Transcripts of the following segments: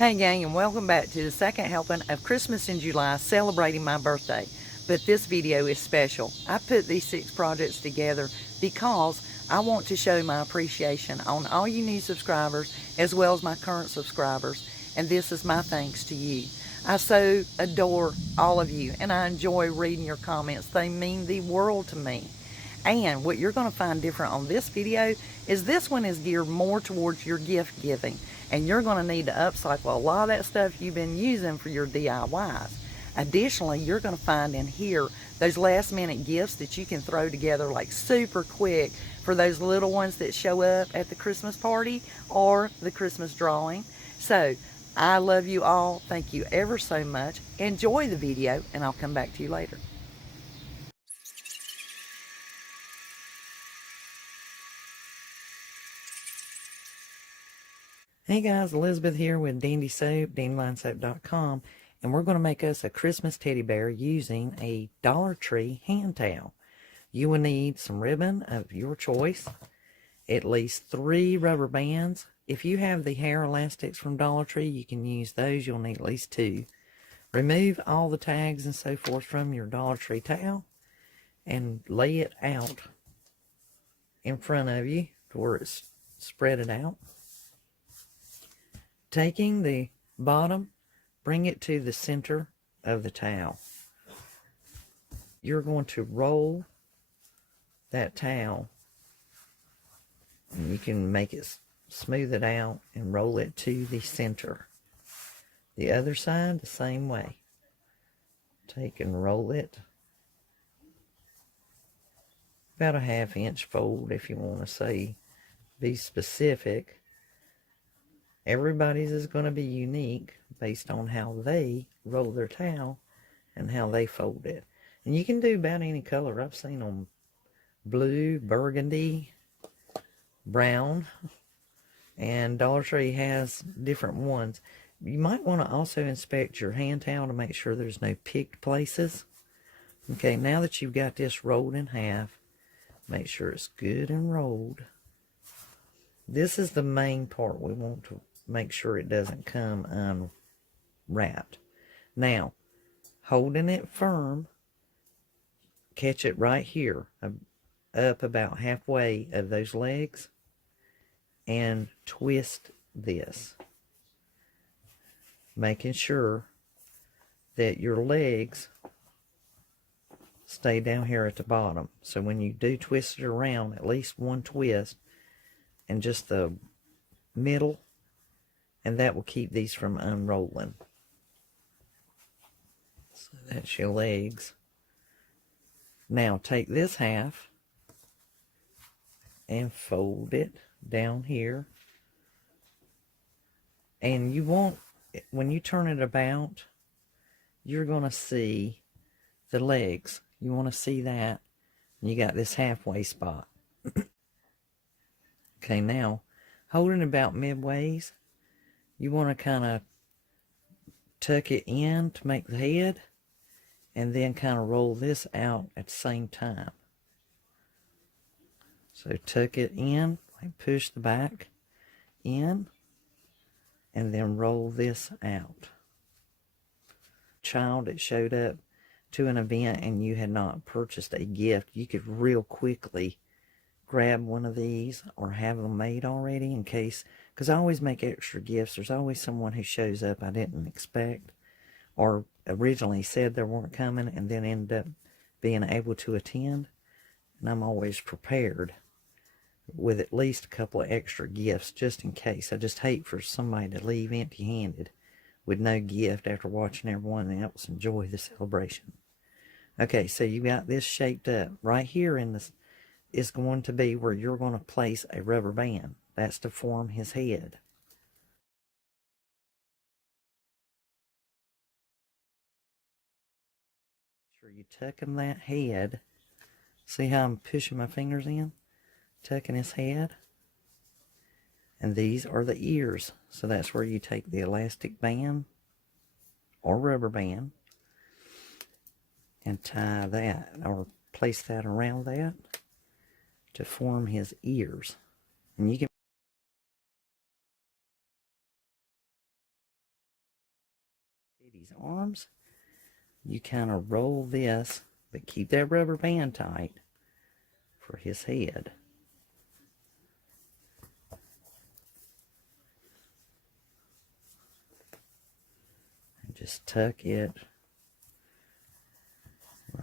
Hey gang, and welcome back to the second helping of Christmas in July, celebrating my birthday. But this video is special. I put these 6 projects together because I want to show my appreciation on all you new subscribers as well as my current subscribers, and this is my thanks to you. I so adore all of you, and I enjoy reading your comments. They mean the world to me. And what you're going to find different on this video is this one is geared more towards your gift giving. And you're going to need to upcycle a lot of that stuff you've been using for your DIYs. Additionally, you're going to find in here those last minute gifts that you can throw together like super quick for those little ones that show up at the Christmas party or the Christmas drawing. So I love you all. Thank you ever so much. Enjoy the video, and I'll come back to you later. Hey guys, Elizabeth here with Dandysoap, DandelionSoap.com, and we're going to make us a Christmas teddy bear using a Dollar Tree hand towel. You will need some ribbon of your choice, at least 3 rubber bands. If you have the hair elastics from Dollar Tree, you can use those. You'll need at least 2. Remove all the tags and so forth from your Dollar Tree towel and lay it out in front of you to where it's spread it out. Taking the bottom, bring it to the center of the towel. You're going to roll that towel, and you can make it, smooth it out, and roll it to the center. The other side, the same way. Take and roll it. About a 1/2 inch fold if you want to say, be specific. Everybody's is going to be unique based on how they roll their towel and how they fold it. And you can do about any color. I've seen them blue, burgundy, brown, and Dollar Tree has different ones. You might want to also inspect your hand towel to make sure there's no picked places. Okay, now that you've got this rolled in half, make sure it's good and rolled. This is the main part. We want to make sure it doesn't come unwrapped. Now, holding it firm, catch it right here, up about halfway of those legs, and twist this, making sure that your legs stay down here at the bottom. So when you do twist it around, at least one twist, and just the middle, and that will keep these from unrolling. So that's your legs. Now take this half and fold it down here, and you want, when you turn it about, you're going to see the legs. You want to see that. You got this halfway spot. Okay, now, holding about midways, you want to kind of tuck it in to make the head, and then kind of roll this out at the same time. So tuck it in, like push the back in, and then roll this out. Child that showed up to an event and you had not purchased a gift, you could real quickly grab one of these or have them made already, in case, because I always make extra gifts. There's always someone who shows up I didn't expect, or originally said they weren't coming and then ended up being able to attend, and I'm always prepared with at least a couple of extra gifts just in case. I just hate for somebody to leave empty-handed with no gift after watching everyone else enjoy the celebration. Okay, so you got this shaped up. Right here in this is going to be where you're going to place a rubber band. That's to form his head. Make sure you tuck him that head. See how I'm pushing my fingers in? Tucking his head. And these are the ears. So that's where you take the elastic band or rubber band and tie that, or place that around that to form his ears. And you can these arms, you kind of roll this, but keep that rubber band tight for his head. And just tuck it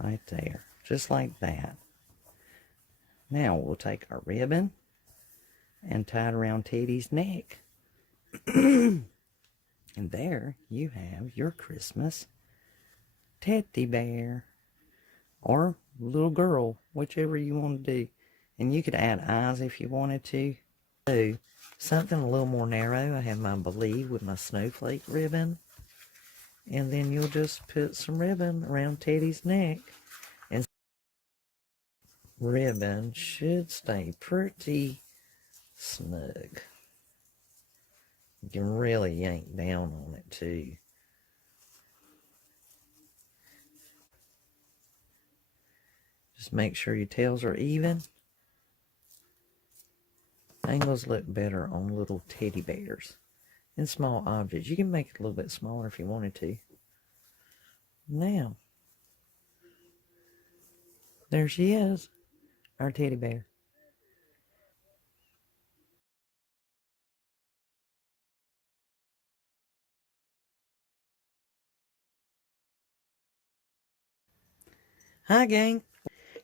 right there, just like that. Now we'll take our ribbon and tie it around Teddy's neck. And there you have your Christmas teddy bear, or little girl, whichever you want to do. And you could add eyes if you wanted to. So something a little more narrow, I have my Believe with my snowflake ribbon. And then you'll just put some ribbon around Teddy's neck. And ribbon should stay pretty snug. You can really yank down on it too. Just make sure your tails are even. Angles look better on little teddy bears and small objects. You can make it a little bit smaller if you wanted to. Now, there she is, our teddy bear. Hi gang,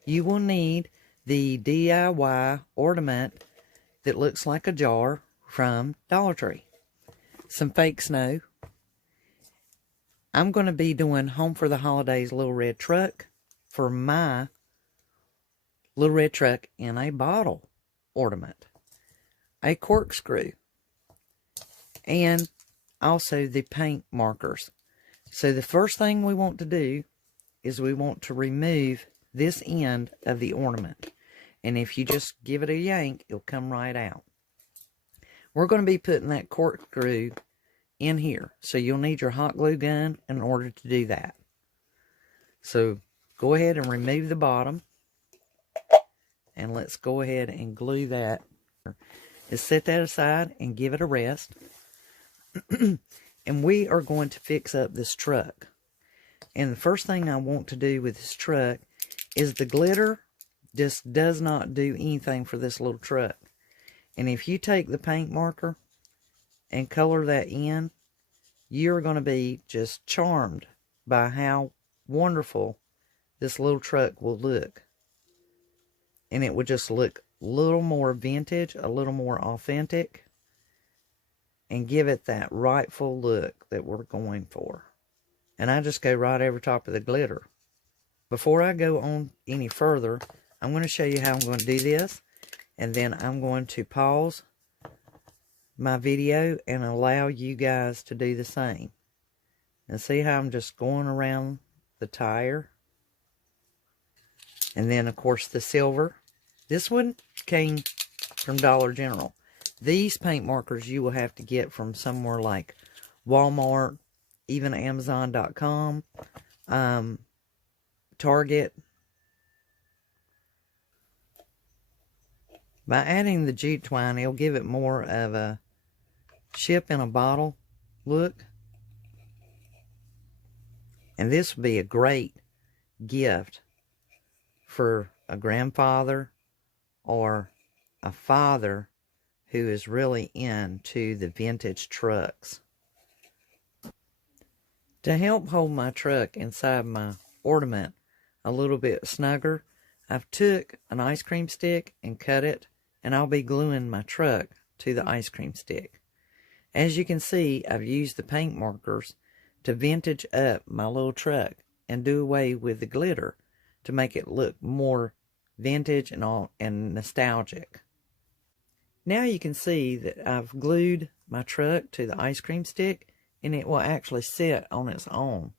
you will need the DIY ornament that looks like a jar from Dollar Tree. Some fake snow. I'm going to be doing Home for the Holidays Little Red Truck for my Little Red Truck in a bottle ornament. A corkscrew. And also the paint markers. So the first thing we want to do is we want to remove this end of the ornament. And if you just give it a yank, it'll come right out. We're going to be putting that corkscrew in here. So you'll need your hot glue gun in order to do that. So go ahead and remove the bottom. And let's go ahead and glue that. Just set that aside and give it a rest. And we are going to fix up this truck. And the first thing I want to do with this truck is the glitter just does not do anything for this little truck. And if you take the paint marker and color that in, you're going to be just charmed by how wonderful this little truck will look. And it would just look a little more vintage, a little more authentic, and give it that rightful look that we're going for. And I just go right over top of the glitter. Before I go on any further, I'm going to show you how I'm going to do this. And then I'm going to pause my video and allow you guys to do the same. And see how I'm just going around the tire. And then, of course, the silver. This one came from Dollar General. These paint markers you will have to get from somewhere like Walmart, even Amazon.com, Target. By adding the jute twine, it'll give it more of a ship in a bottle look. And this would be a great gift for a grandfather or a father who is really into the vintage trucks. To help hold my truck inside my ornament a little bit snugger, I've took an ice cream stick and cut it, and I'll be gluing my truck to the ice cream stick. As you can see, I've used the paint markers to vintage up my little truck and do away with the glitter to make it look more vintage and nostalgic. Now you can see that I've glued my truck to the ice cream stick, and it will actually sit on its own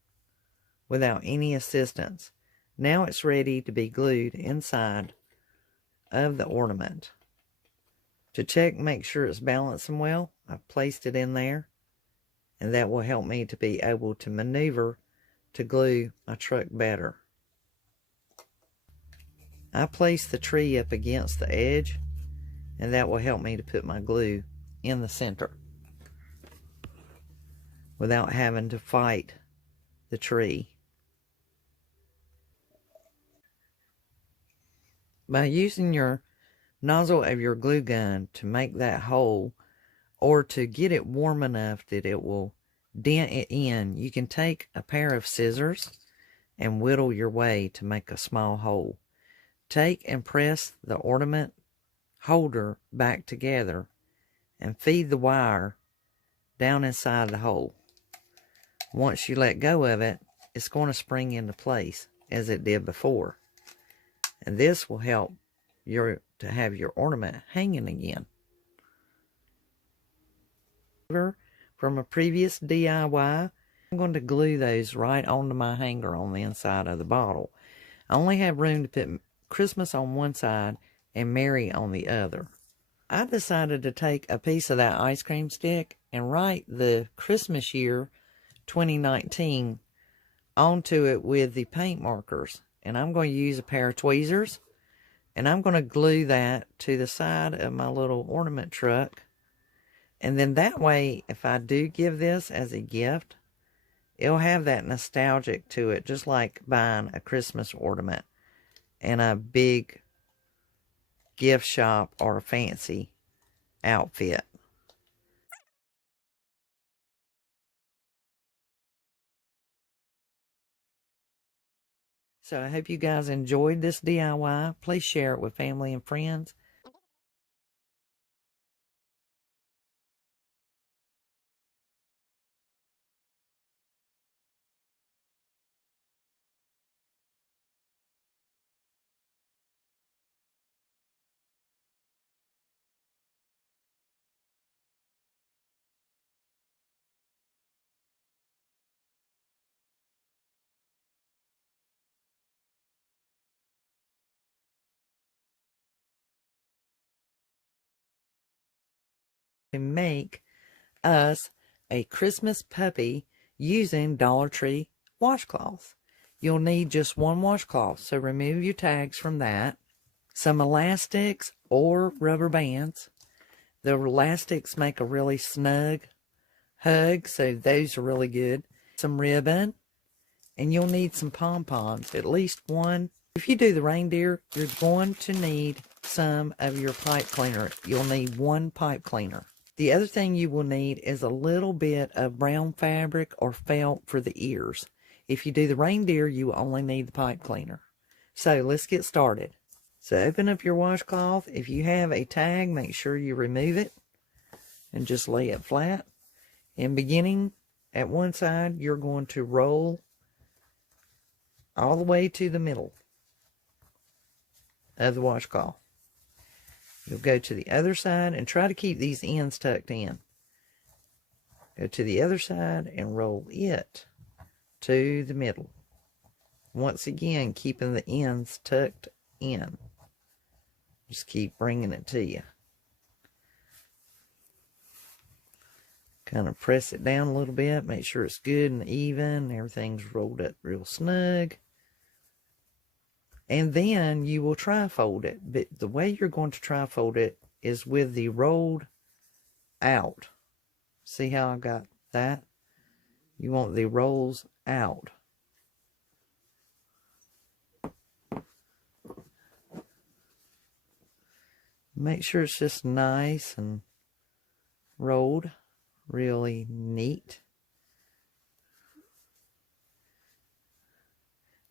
without any assistance. Now it's ready to be glued inside of the ornament. To check, make sure it's balancing well, I've placed it in there, and that will help me to be able to maneuver to glue my truck better. I place the tree up against the edge, and that will help me to put my glue in the center without having to fight the tree. By using your nozzle of your glue gun to make that hole, or to get it warm enough that it will dent it in, you can take a pair of scissors and whittle your way to make a small hole. Take and press the ornament holder back together and feed the wire down inside the hole. Once you let go of it, it's going to spring into place as it did before. And this will help to have your ornament hanging again. From a previous DIY, I'm going to glue those right onto my hanger on the inside of the bottle. I only have room to put Christmas on one side and Mary on the other. I decided to take a piece of that ice cream stick and write the Christmas year 2019 onto it with the paint markers. And I'm going to use a pair of tweezers, and I'm going to glue that to the side of my little ornament truck. And then that way, if I do give this as a gift, it'll have that nostalgic to it, just like buying a Christmas ornament in a big gift shop or a fancy outfit. So I hope you guys enjoyed this DIY. Please share it with family and friends. To make us a Christmas puppy using Dollar Tree washcloths. You'll need just one washcloth, so remove your tags from that. Some elastics or rubber bands. The elastics make a really snug hug, so those are really good. Some ribbon, and you'll need some pom-poms, at least one. If you do the reindeer, you're going to need some of your pipe cleaner. You'll need one pipe cleaner. The other thing you will need is a little bit of brown fabric or felt for the ears. If you do the reindeer, you will only need the pipe cleaner. So let's get started. So open up your washcloth. If you have a tag, make sure you remove it and just lay it flat. And beginning at one side, you're going to roll all the way to the middle of the washcloth. You'll go to the other side and try to keep these ends tucked in. Go to the other side and roll it to the middle. Once again, keeping the ends tucked in. Just keep bringing it to you. Kind of press it down a little bit. Make sure it's good and even. Everything's rolled up real snug. And then you will tri-fold it. But the way you're going to tri-fold it is with the rolled out. See how I got that? You want the rolls out. Make sure it's just nice and rolled. Really neat.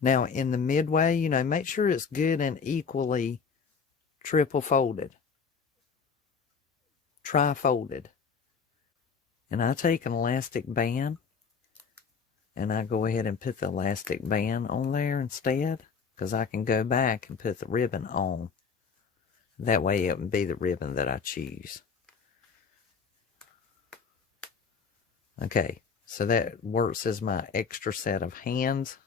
Now, in the midway, make sure it's good and equally triple folded. Tri-folded. And I take an elastic band, and I go ahead and put the elastic band on there instead, because I can go back and put the ribbon on. That way it would be the ribbon that I choose. Okay, so that works as my extra set of hands.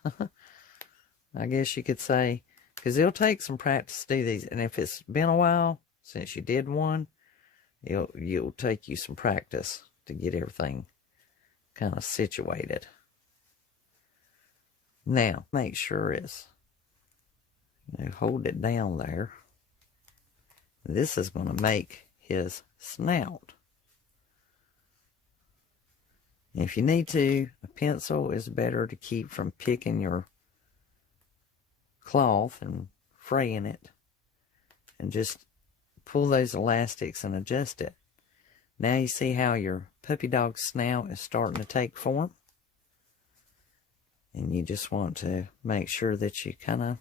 I guess you could say, because it'll take some practice to do these, and if it's been a while since you did one, it'll take you some practice to get everything kind of situated. Now, make sure it's, hold it down there. This is going to make his snout. And if you need to, a pencil is better to keep from picking your cloth and fraying it. And just pull those elastics and adjust it. Now you see how your puppy dog's snout is starting to take form. And you just want to make sure that you kind of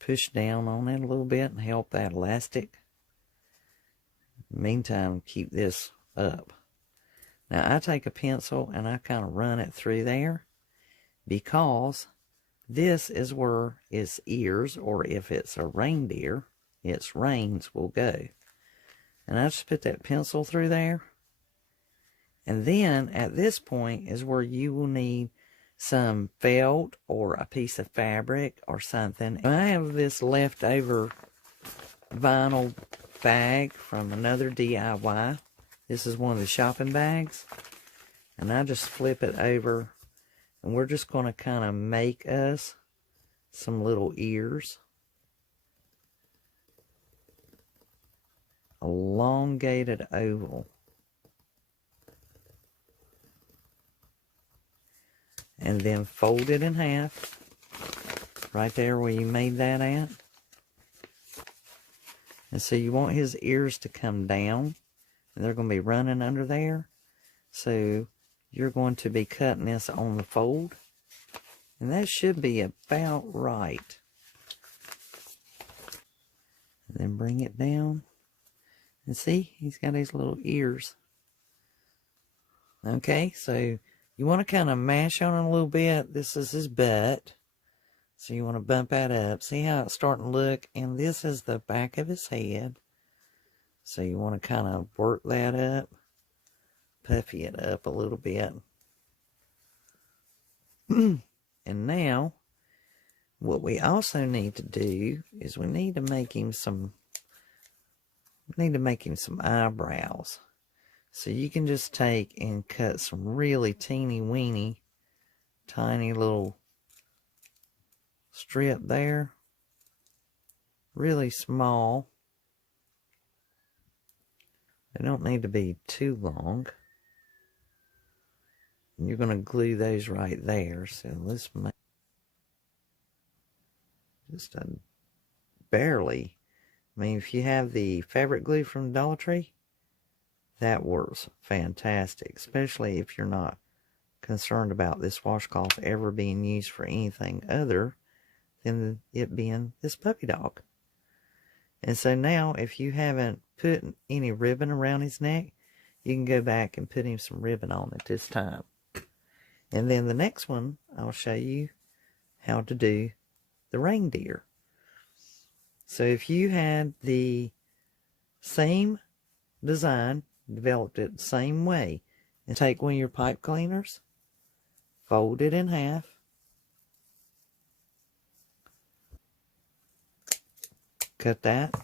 push down on it a little bit and help that elastic. Meantime, keep this up. Now I take a pencil and I kind of run it through there, because this is where its ears, or if it's a reindeer, its reins will go. And I just put that pencil through there. And then at this point is where you will need some felt or a piece of fabric or something. I have this leftover vinyl bag from another DIY. This is one of the shopping bags. And I just flip it over. And we're just going to kind of make us some little ears. Elongated oval. And then fold it in half. Right there where you made that at. And so you want his ears to come down. And they're going to be running under there. So you're going to be cutting this on the fold. And that should be about right. And then bring it down. And see, he's got his little ears. Okay, so you want to kind of mash on it a little bit. This is his butt. So you want to bump that up. See how it's starting to look? And this is the back of his head. So you want to kind of work that up. Puffy it up a little bit. And now, what we also need to do is we need to make him some eyebrows. So you can just take and cut some really teeny weeny, tiny little strip there. Really small. They don't need to be too long. And you're going to glue those right there. So let's make just a barely. I mean, if you have the fabric glue from Dollar Tree, that works fantastic, especially if you're not concerned about this washcloth ever being used for anything other than it being this puppy dog. And so now, if you haven't put any ribbon around his neck, you can go back and put him some ribbon on at this time. And then the next one, I'll show you how to do the reindeer. So if you had the same design, developed it the same way, and take one of your pipe cleaners, fold it in half, cut that,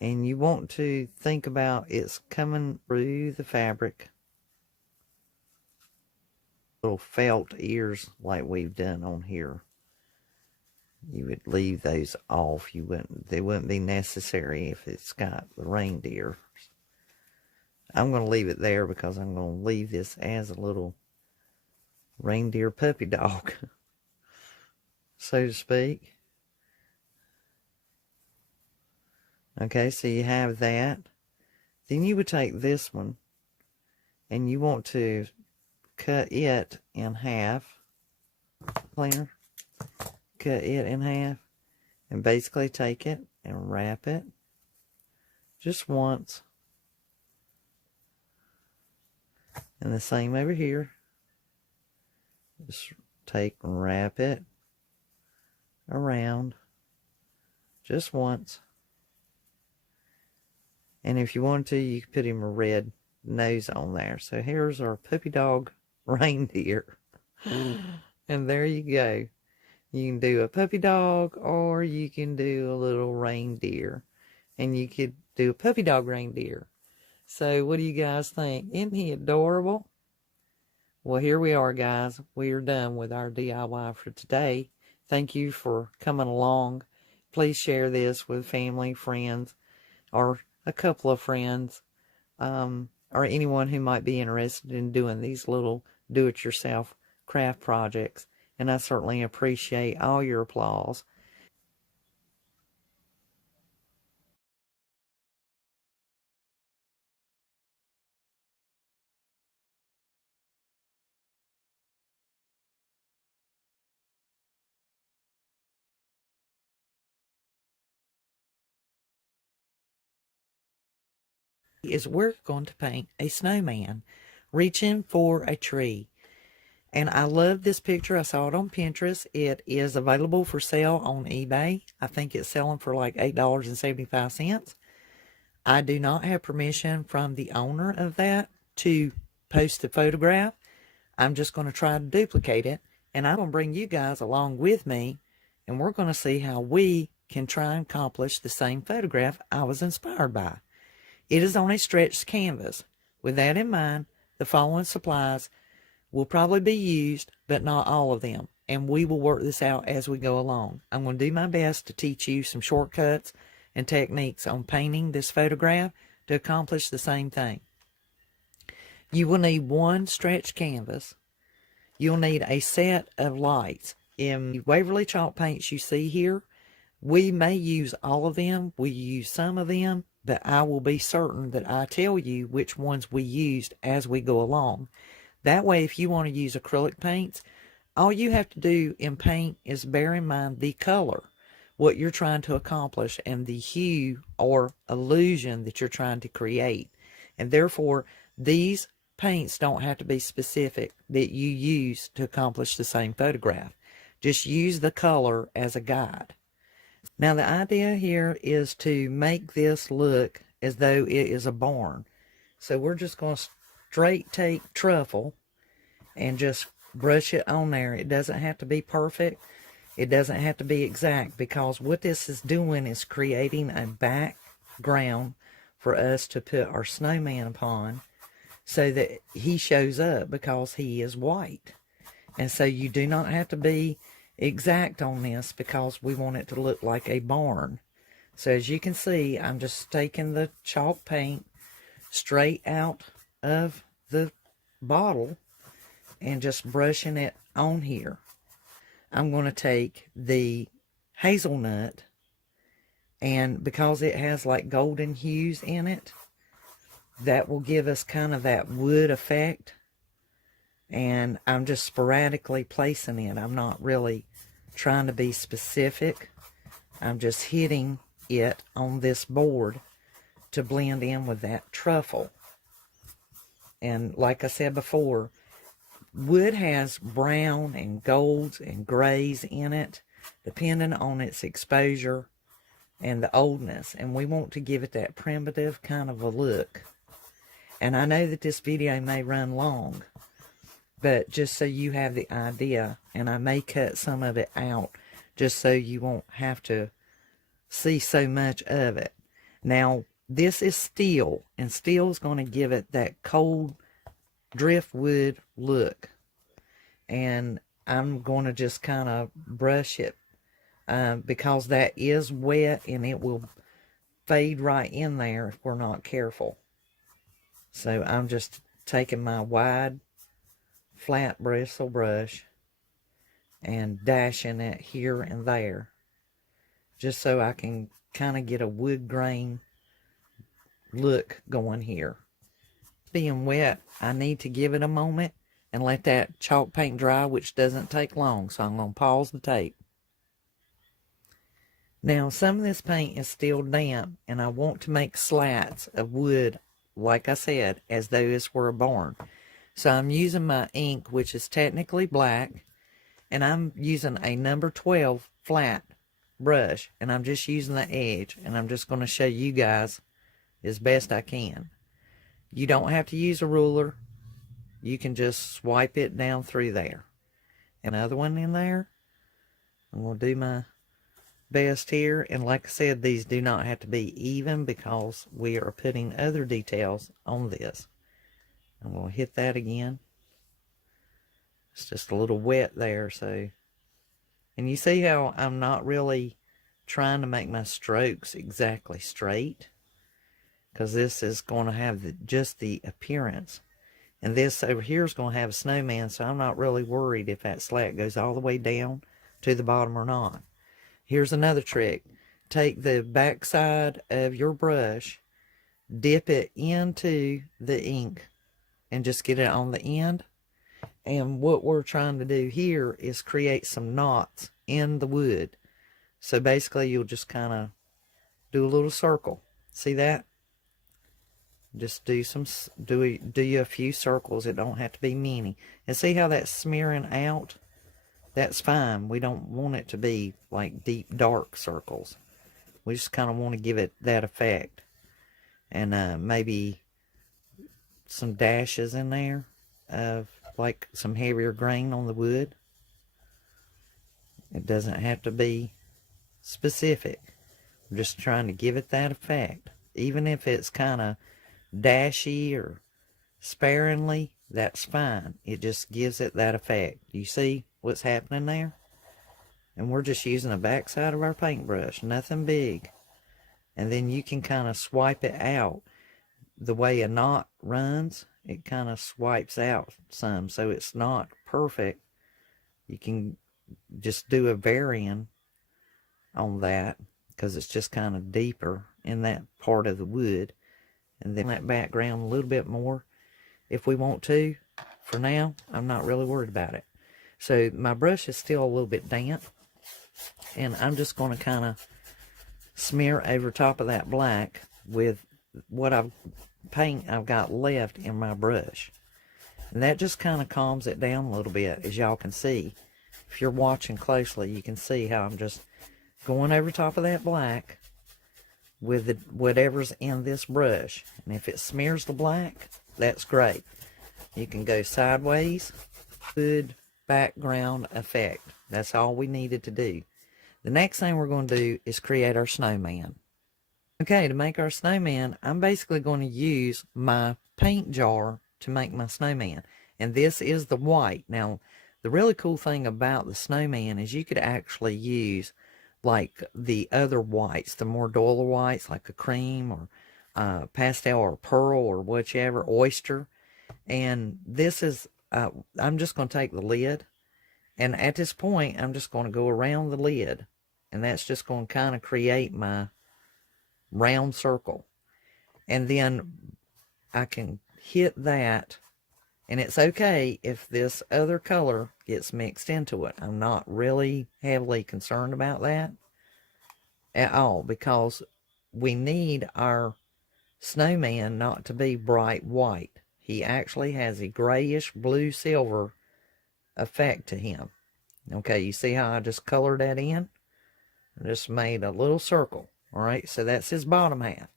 and you want to think about it's coming through the fabric. Little felt ears like we've done on here. You would leave those off. They wouldn't be necessary if it's got the reindeer. I'm going to leave it there because I'm going to leave this as a little reindeer puppy dog, so to speak. Okay, so you have that. Then you would take this one and you want to cut it in half. Cleaner. Cut it in half and basically take it and wrap it just once. And the same over here. Just take and wrap it around just once. And if you want to, you can put him a red nose on there. So here's our puppy dog reindeer. And there you go. You can do a puppy dog or you can do a little reindeer. And you could do a puppy dog reindeer. So what do you guys think? Isn't he adorable? Well, here we are, guys. We are done with our DIY for today. Thank you for coming along. Please share this with family, friends, or a couple of friends. or anyone who might be interested in doing these little do-it-yourself craft projects. And I certainly appreciate all your applause. Is we're going to paint a snowman reaching for a tree. And I love this picture. I saw it on Pinterest. It is available for sale on eBay. I think it's selling for like $8.75. I do not have permission from the owner of that to post the photograph. I'm just going to try to duplicate it. And I'm going to bring you guys along with me. And we're going to see how we can try and accomplish the same photograph I was inspired by. It is on a stretched canvas. With that in mind, the following supplies will probably be used, but not all of them. And we will work this out as we go along. I'm going to do my best to teach you some shortcuts and techniques on painting this photograph to accomplish the same thing. You will need one stretched canvas. You'll need a set of lights. In the Waverly chalk paints you see here, we may use all of them. We use some of them, but I will be certain that I tell you which ones we used as we go along. That way, if you want to use acrylic paints, all you have to do in paint is bear in mind the color, what you're trying to accomplish, and the hue or illusion that you're trying to create. And therefore, these paints don't have to be specific that you use to accomplish the same photograph. Just use the color as a guide. Now, the idea here is to make this look as though it is a barn. So we're just going to straight take truffle and just brush it on there. It doesn't have to be perfect. It doesn't have to be exact, because what this is doing is creating a background for us to put our snowman upon so that he shows up because he is white. And so you do not have to be exact on this because we want it to look like a barn. So as you can see, I'm just taking the chalk paint straight out of the bottle and just brushing it on here. I'm going to take the hazelnut, and because it has like golden hues in it, that will give us kind of that wood effect. And I'm just sporadically placing it. I'm not really trying to be specific. I'm just hitting it on this board to blend in with that truffle. And like I said before, wood has brown and golds and grays in it, depending on its exposure and the oldness. And we want to give it that primitive kind of a look. And I know that this video may run long, but just so you have the idea, and I may cut some of it out just so you won't have to see so much of it. Now, this is steel, and steel is going to give it that cold driftwood look. And I'm going to just kind of brush it because that is wet and it will fade right in there if we're not careful. So I'm just taking my wide flat bristle brush and dashing it here and there just so I can kind of get a wood grain look going here. Being wet, I need to give it a moment and let that chalk paint dry, which doesn't take long. So I'm going to pause the tape. Now, some of this paint is still damp, and I want to make slats of wood, like I said, as though this were a barn. So I'm using my ink, which is technically black, and I'm using a number 12 flat brush, and I'm just using the edge, and I'm just going to show you guys as best I can. You don't have to use a ruler. You can just swipe it down through there. Another one in there. I'm going to do my best here. And like I said, these do not have to be even because we are putting other details on this. I'm going to hit that again. It's just a little wet there. So, and you see how I'm not really trying to make my strokes exactly straight. because this is going to have just the appearance. And this over here is going to have a snowman, so I'm not really worried if that slat goes all the way down to the bottom or not. Here's another trick. Take the back side of your brush, dip it into the ink, and just get it on the end. And what we're trying to do here is create some knots in the wood. So basically you'll just kind of do a little circle. See that? Just do you a few circles. It don't have to be many. And see how that's smearing out? That's fine. We don't want it to be like deep dark circles. We just kind of want to give it that effect. And maybe some dashes in there of like some heavier grain on the wood. It doesn't have to be specific. We're just trying to give it that effect. Even if it's kind of dashy or sparingly, that's fine. It just gives it that effect. You see what's happening there? And we're just using the back side of our paintbrush, nothing big. And then you can kind of swipe it out. The way a knot runs, it kind of swipes out some, so it's not perfect. You can just do a varying on that, because it's just kind of deeper in that part of the wood. And then that background a little bit more if we want to. For now, I'm not really worried about it. So my brush is still a little bit damp, and I'm just going to kind of smear over top of that black with what paint I've got left in my brush. And that just kind of calms it down a little bit, as y'all can see. If you're watching closely, you can see how I'm just going over top of that black with whatever's in this brush. And if it smears the black, that's great. You can go sideways. Good background effect. That's all we needed to do. The next thing we're going to do is create our snowman. Okay, to make our snowman, I'm basically going to use my paint jar to make my snowman. And this is the white. Now, the really cool thing about the snowman is you could actually use like the other whites, the more duller whites, like a cream or pastel or pearl or whichever, oyster. And this is, I'm just going to take the lid. And at this point, I'm just going to go around the lid. And that's just going to kind of create my round circle. And then I can hit that. And it's okay if this other color gets mixed into it. I'm not really heavily concerned about that at all, because we need our snowman not to be bright white. He actually has a grayish blue silver effect to him. Okay, you see how I just colored that in? I just made a little circle. All right, so that's his bottom half.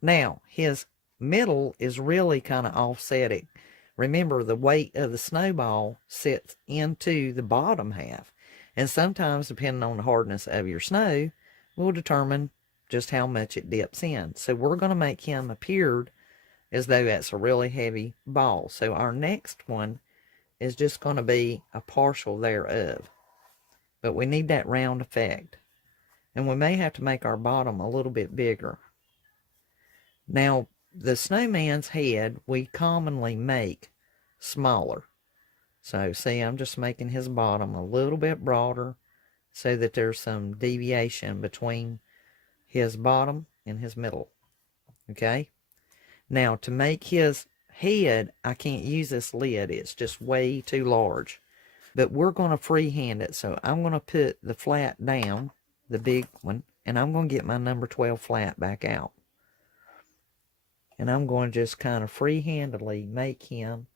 Now, his middle is really kind of offsetting. Remember, the weight of the snowball sits into the bottom half. And sometimes, depending on the hardness of your snow, will determine just how much it dips in. So we're going to make him appear as though that's a really heavy ball. So our next one is just going to be a partial thereof. But we need that round effect. And we may have to make our bottom a little bit bigger. Now, the snowman's head we commonly make smaller. So, see, I'm just making his bottom a little bit broader so that there's some deviation between his bottom and his middle. Okay? Now, to make his head, I can't use this lid. It's just way too large. But we're going to freehand it. So, I'm going to put the flat down, the big one, and I'm going to get my number 12 flat back out. And I'm going to just kind of free-handedly make him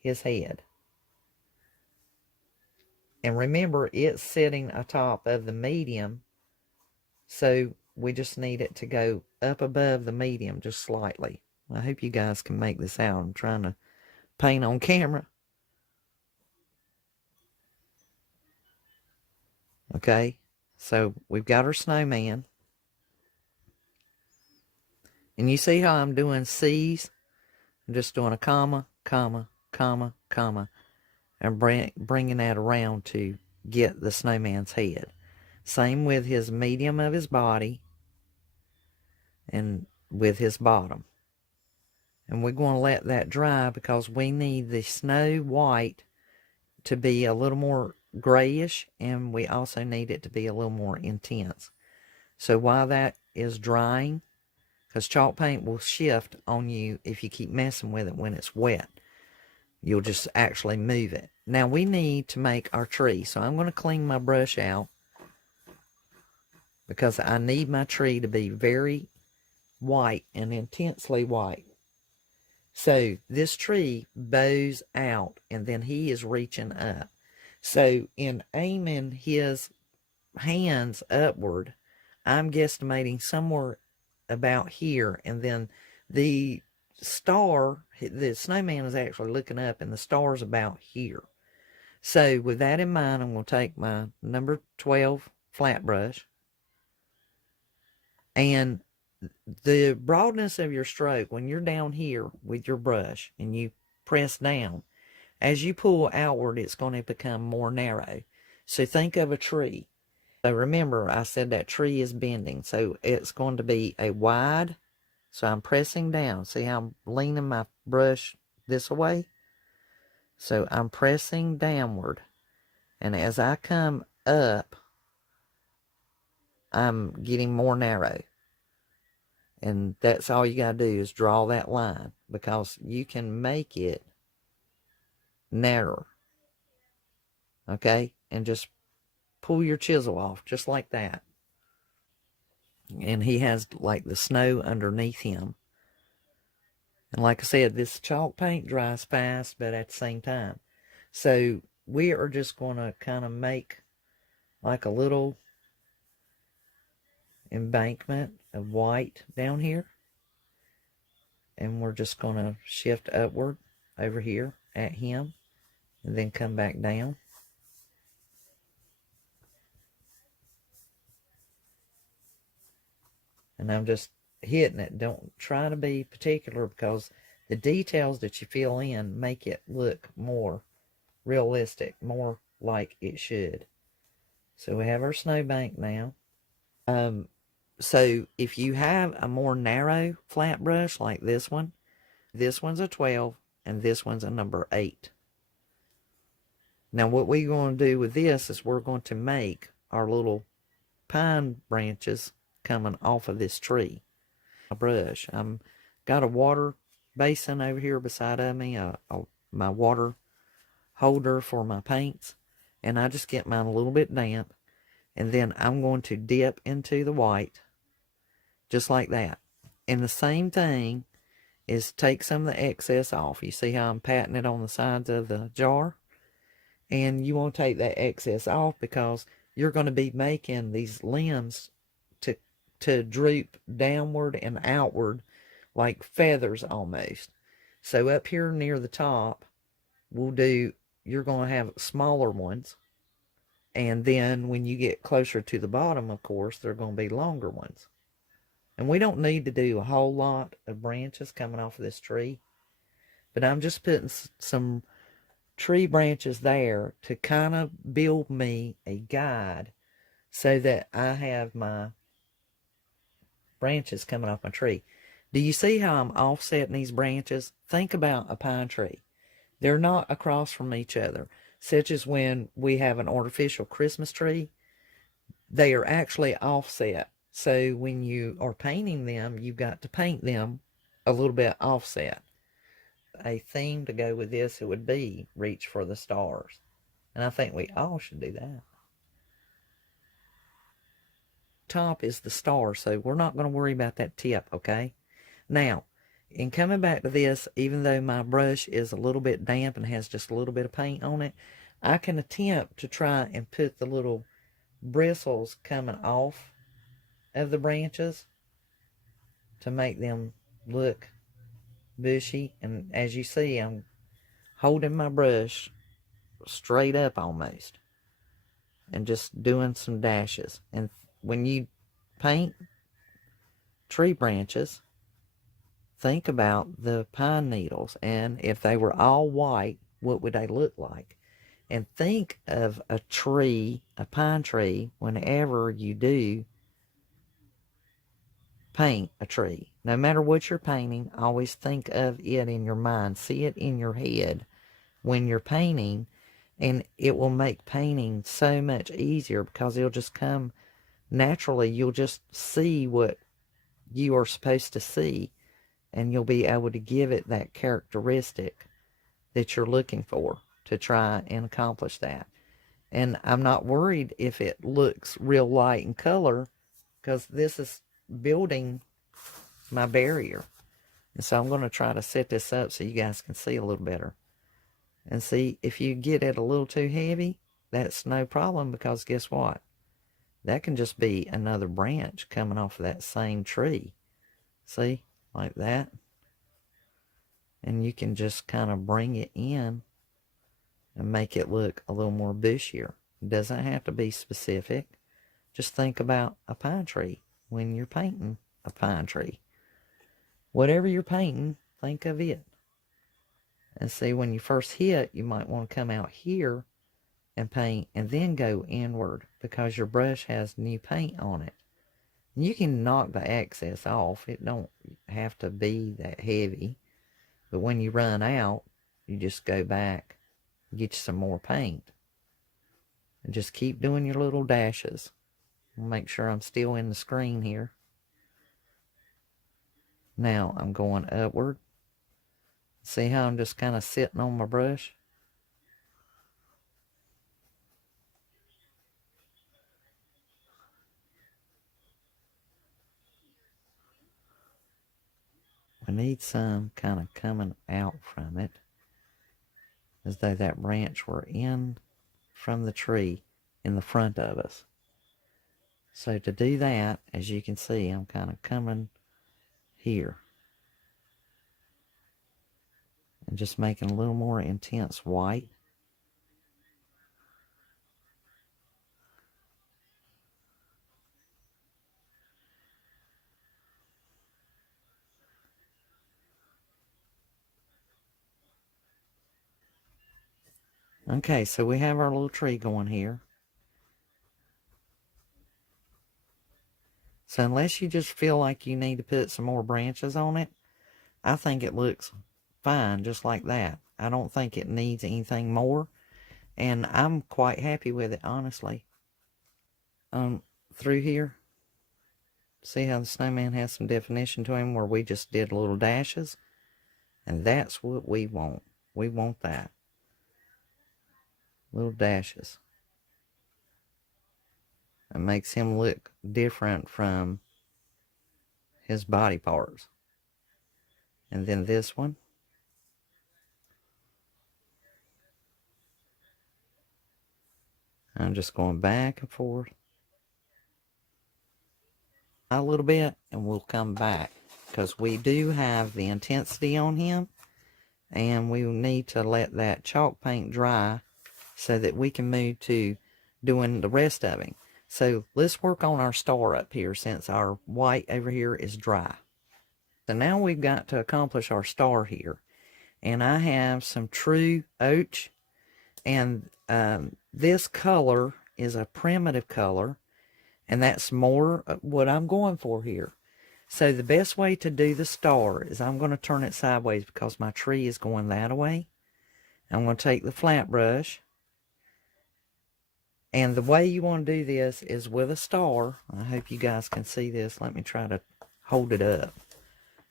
his head. And remember, it's sitting atop of the medium, so we just need it to go up above the medium just slightly. I hope you guys can make this out. I'm trying to paint on camera. Okay, so we've got our snowman. And you see how I'm doing C's? I'm just doing a comma, comma, comma, comma, and bringing that around to get the snowman's head. Same with his medium of his body. And with his bottom. And we're going to let that dry because we need the snow white to be a little more grayish, and we also need it to be a little more intense. So while that is drying, because chalk paint will shift on you if you keep messing with it when it's wet. You'll just actually move it. Now we need to make our tree. So I'm going to clean my brush out because I need my tree to be very white and intensely white. So this tree bows out and then he is reaching up. So in aiming his hands upward, I'm guesstimating somewhere about here, and then the star, the snowman is actually looking up and the star's about here. So with that in mind, I'm going to take my number 12 flat brush, and the broadness of your stroke, when you're down here with your brush and you press down, as you pull outward, it's going to become more narrow. So think of a tree. So remember, I said that tree is bending. So it's going to be a wide. So I'm pressing down. See how I'm leaning my brush this way? So I'm pressing downward. And as I come up, I'm getting more narrow. And that's all you got to do is draw that line, because you can make it narrower. Okay? And just pull your chisel off, just like that. And he has like the snow underneath him. And like I said, this chalk paint dries fast, but at the same time. So we are just going to kind of make like a little embankment of white down here. And we're just going to shift upward over here at him and then come back down. And I'm just hitting it. Don't try to be particular, because the details that you fill in make it look more realistic, more like it should. So we have our snowbank now. So if you have a more narrow flat brush like this one's a 12 and this one's a number 8. Now what we're going to do with this is we're going to make our little pine branches coming off of this tree. A brush. I'm got a water basin over here beside of me, my water holder for my paints, and I just get mine a little bit damp, and then I'm going to dip into the white just like that. And the same thing is take some of the excess off. You see how I'm patting it on the sides of the jar? And you want to take that excess off because you're going to be making these limbs to droop downward and outward like feathers almost. So up here near the top, you're going to have smaller ones. And then when you get closer to the bottom, of course, they're going to be longer ones. And we don't need to do a whole lot of branches coming off of this tree. But I'm just putting some tree branches there to kind of build me a guide so that I have my branches coming off my tree. Do you see how I'm offsetting these branches? Think about a pine tree. They're not across from each other, such as when we have an artificial Christmas tree. They are actually offset. So when you are painting them, you've got to paint them a little bit offset. A theme to go with this, it would be reach for the stars. And I think we all should do that. Top is the star, so we're not going to worry about that tip, okay? Now, in coming back to this, even though my brush is a little bit damp and has just a little bit of paint on it, I can attempt to try and put the little bristles coming off of the branches to make them look bushy. And as you see, I'm holding my brush straight up almost and just doing some dashes. And when you paint tree branches, think about the pine needles, and if they were all white, what would they look like? And think of a tree, a pine tree, whenever you do paint a tree. No matter what you're painting, always think of it in your mind. See it in your head when you're painting, and it will make painting so much easier because it'll just come naturally. You'll just see what you are supposed to see, and you'll be able to give it that characteristic that you're looking for to try and accomplish that. And I'm not worried if it looks real light in color, because this is building my barrier. And so I'm going to try to set this up so you guys can see a little better. And see, if you get it a little too heavy, that's no problem, because guess what? That can just be another branch coming off of that same tree. See, like that. And you can just kind of bring it in and make it look a little more bushier. It doesn't have to be specific. Just think about a pine tree when you're painting a pine tree. Whatever you're painting, think of it. And see, when you first hit, you might want to come out here and paint and then go inward, because your brush has new paint on it. And you can knock the excess off. It don't have to be that heavy. But when you run out, you just go back and get you some more paint. And just keep doing your little dashes. I'll make sure I'm still in the screen here. Now I'm going upward. See how I'm just kind of sitting on my brush? We need some kind of coming out from it, as though that branch were in from the tree in the front of us. So to do that, as you can see, I'm kind of coming here and just making a little more intense white. Okay, so we have our little tree going here. So unless you just feel like you need to put some more branches on it, I think it looks fine just like that. I don't think it needs anything more, and I'm quite happy with it, honestly. Through here, see how the snowman has some definition to him where we just did little dashes? And that's what we want. We want that. Little dashes. It makes him look different from his body parts. And then this one. I'm just going back and forth a little bit, and we'll come back, because we do have the intensity on him, and we need to let that chalk paint dry so that we can move to doing the rest of him. So let's work on our star up here, since our white over here is dry. So now we've got to accomplish our star here. And I have some true oak, and this color is a primitive color, and that's more what I'm going for here. So the best way to do the star is I'm going to turn it sideways because my tree is going that way. I'm going to take the flat brush, and the way you want to do this is with a star. I hope you guys can see this. Let me try to hold it up.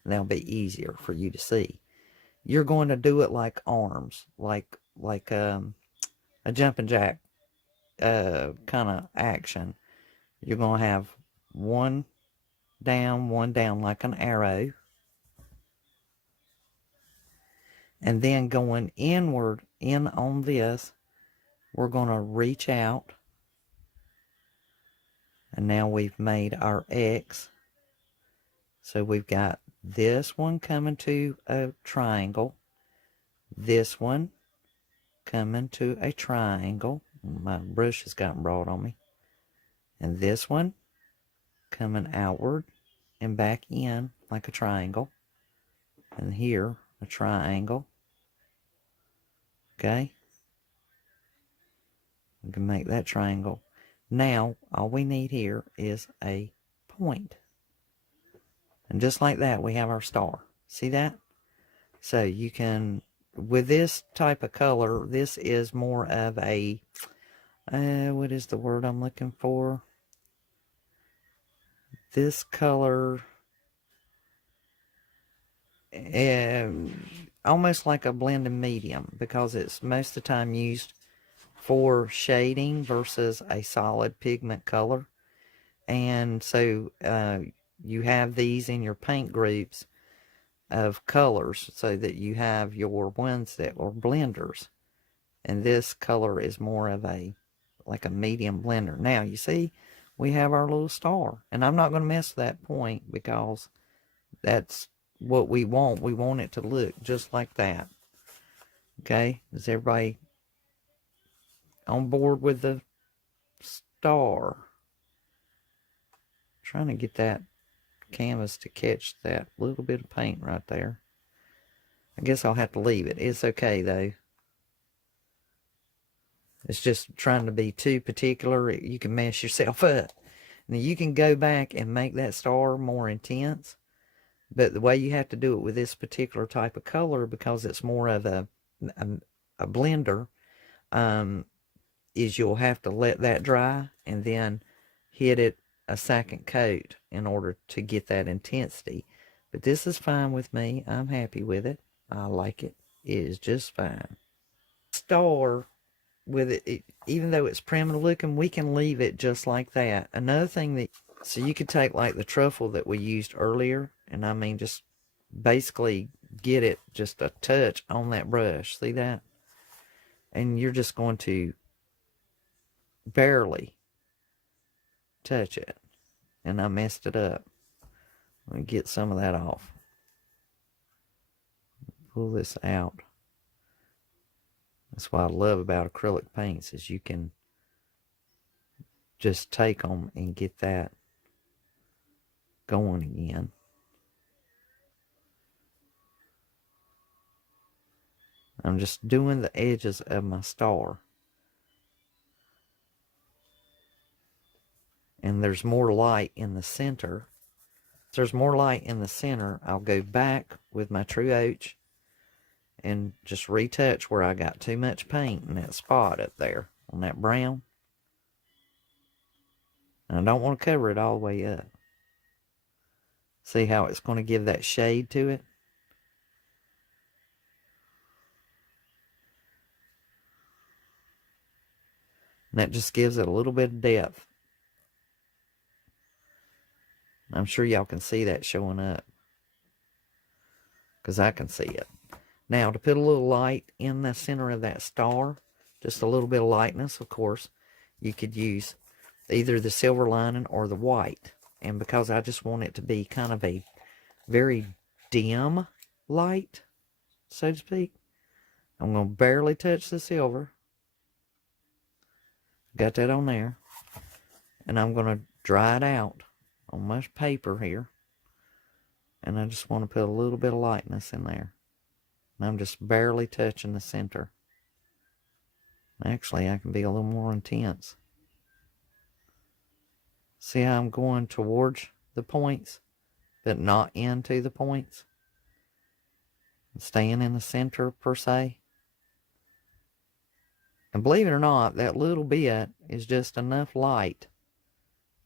That'll be easier for you to see. You're going to do it like arms, like a jumping jack kind of action. You're going to have one down, like an arrow. And then going inward, in on this, we're going to reach out. And now we've made our X. So we've got this one coming to a triangle. This one coming to a triangle. My brush has gotten broad on me. And this one coming outward and back in like a triangle. And here, a triangle. Okay? We can make that triangle. Now, all we need here is a point. And just like that, we have our star. See that? So you can, with this type of color, this is more of a, what is the word I'm looking for? This color, almost like a blended medium, because it's most of the time used for shading versus a solid pigment color. And so you have these in your paint groups of colors, so that you have your ones that are blenders, and this color is more of a like a medium blender. Now you see we have our little star, and I'm not going to mess that point because that's what we want. We want it to look just like that. Okay, is everybody on board with the star? Trying to get that canvas to catch that little bit of paint right there. I guess I'll have to leave it. It's okay though. It's just trying to be too particular. You can mess yourself up. Now you can go back and make that star more intense, but the way you have to do it with this particular type of color, because it's more of a blender, is you'll have to let that dry and then hit it a second coat in order to get that intensity. But this is fine with me. I'm happy with it. I like it. It is just fine. Star with it, even though it's primitive looking, we can leave it just like that. Another thing that, so you could take like the truffle that we used earlier, and I mean just basically get it just a touch on that brush. See that? And you're just going to barely touch it. And I messed it up. Let me get some of that off. Pull this out. That's what I love about acrylic paints, is you can just take them and get that going again. I'm just doing the edges of my star. And there's more light in the center. If there's more light in the center, I'll go back with my True Oach and just retouch where I got too much paint in that spot up there on that brown. And I don't want to cover it all the way up. See how it's going to give that shade to it? And that just gives it a little bit of depth. I'm sure y'all can see that showing up, because I can see it. Now, to put a little light in the center of that star, just a little bit of lightness, of course, you could use either the silver lining or the white. And because I just want it to be kind of a very dim light, so to speak, I'm going to barely touch the silver. Got that on there. And I'm going to dry it out on my paper here. And I just want to put a little bit of lightness in there. And I'm just barely touching the center. Actually, I can be a little more intense. See how I'm going towards the points, but not into the points? Staying in the center, per se. And believe it or not, that little bit is just enough light.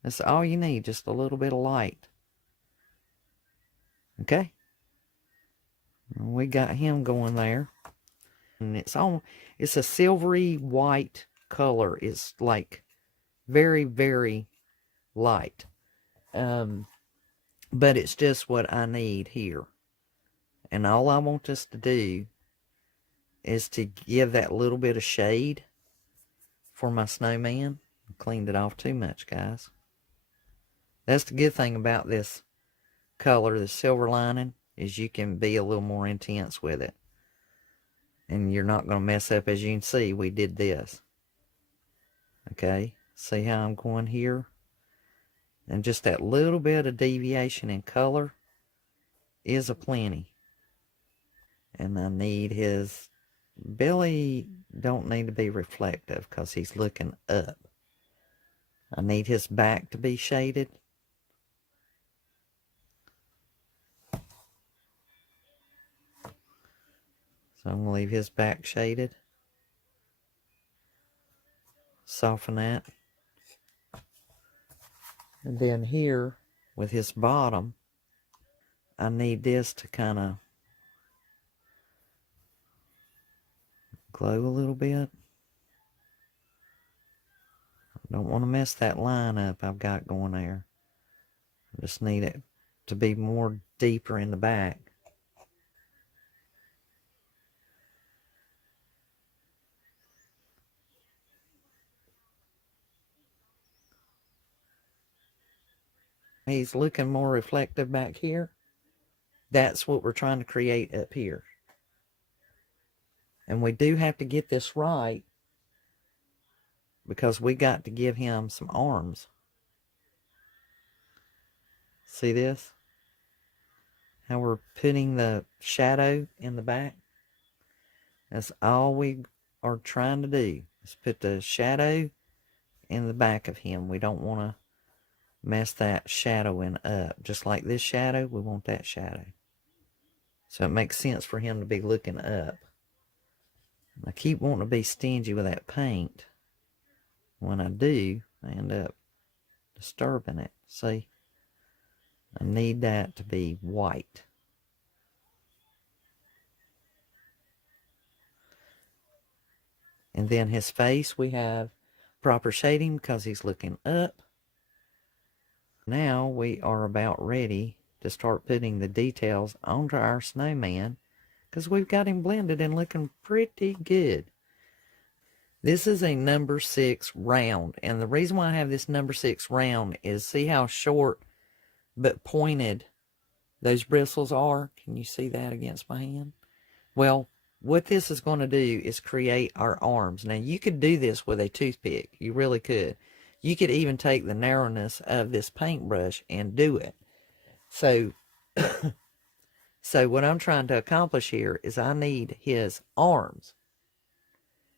That's all you need, just a little bit of light. Okay? We got him going there. And it's a silvery white color. It's like very, very light. But it's just what I need here. And all I want us to do is to give that little bit of shade for my snowman. I cleaned it off too much, guys. That's the good thing about this color, the silver lining, is you can be a little more intense with it. And you're not going to mess up. As you can see, we did this. Okay, see how I'm going here? And just that little bit of deviation in color is a plenty. And I need his belly, don't need to be reflective because he's looking up. I need his back to be shaded. So I'm going to leave his back shaded. Soften that. And then here, with his bottom, I need this to kind of glow a little bit. Don't want to mess that line up I've got going there. I just need it to be more deeper in the back. He's looking more reflective back here. That's what we're trying to create up here. And we do have to get this right because we got to give him some arms. See this? How we're putting the shadow in the back? That's all we are trying to do, is put the shadow in the back of him. We don't want to mess that shadowing up. Just like this shadow, we want that shadow. So it makes sense for him to be looking up. I keep wanting to be stingy with that paint. When I do, I end up disturbing it. See? I need that to be white. And then his face, we have proper shading because he's looking up. Now we are about ready to start putting the details onto our snowman because we've got him blended and looking pretty good. This is a number 6 round, and the reason why I have this number 6 round is see how short but pointed those bristles are? Can you see that against my hand? Well, what this is going to do is create our arms. Now, you could do this with a toothpick. You really could. You could even take the narrowness of this paintbrush and do it. So, so what I'm trying to accomplish here is I need his arms.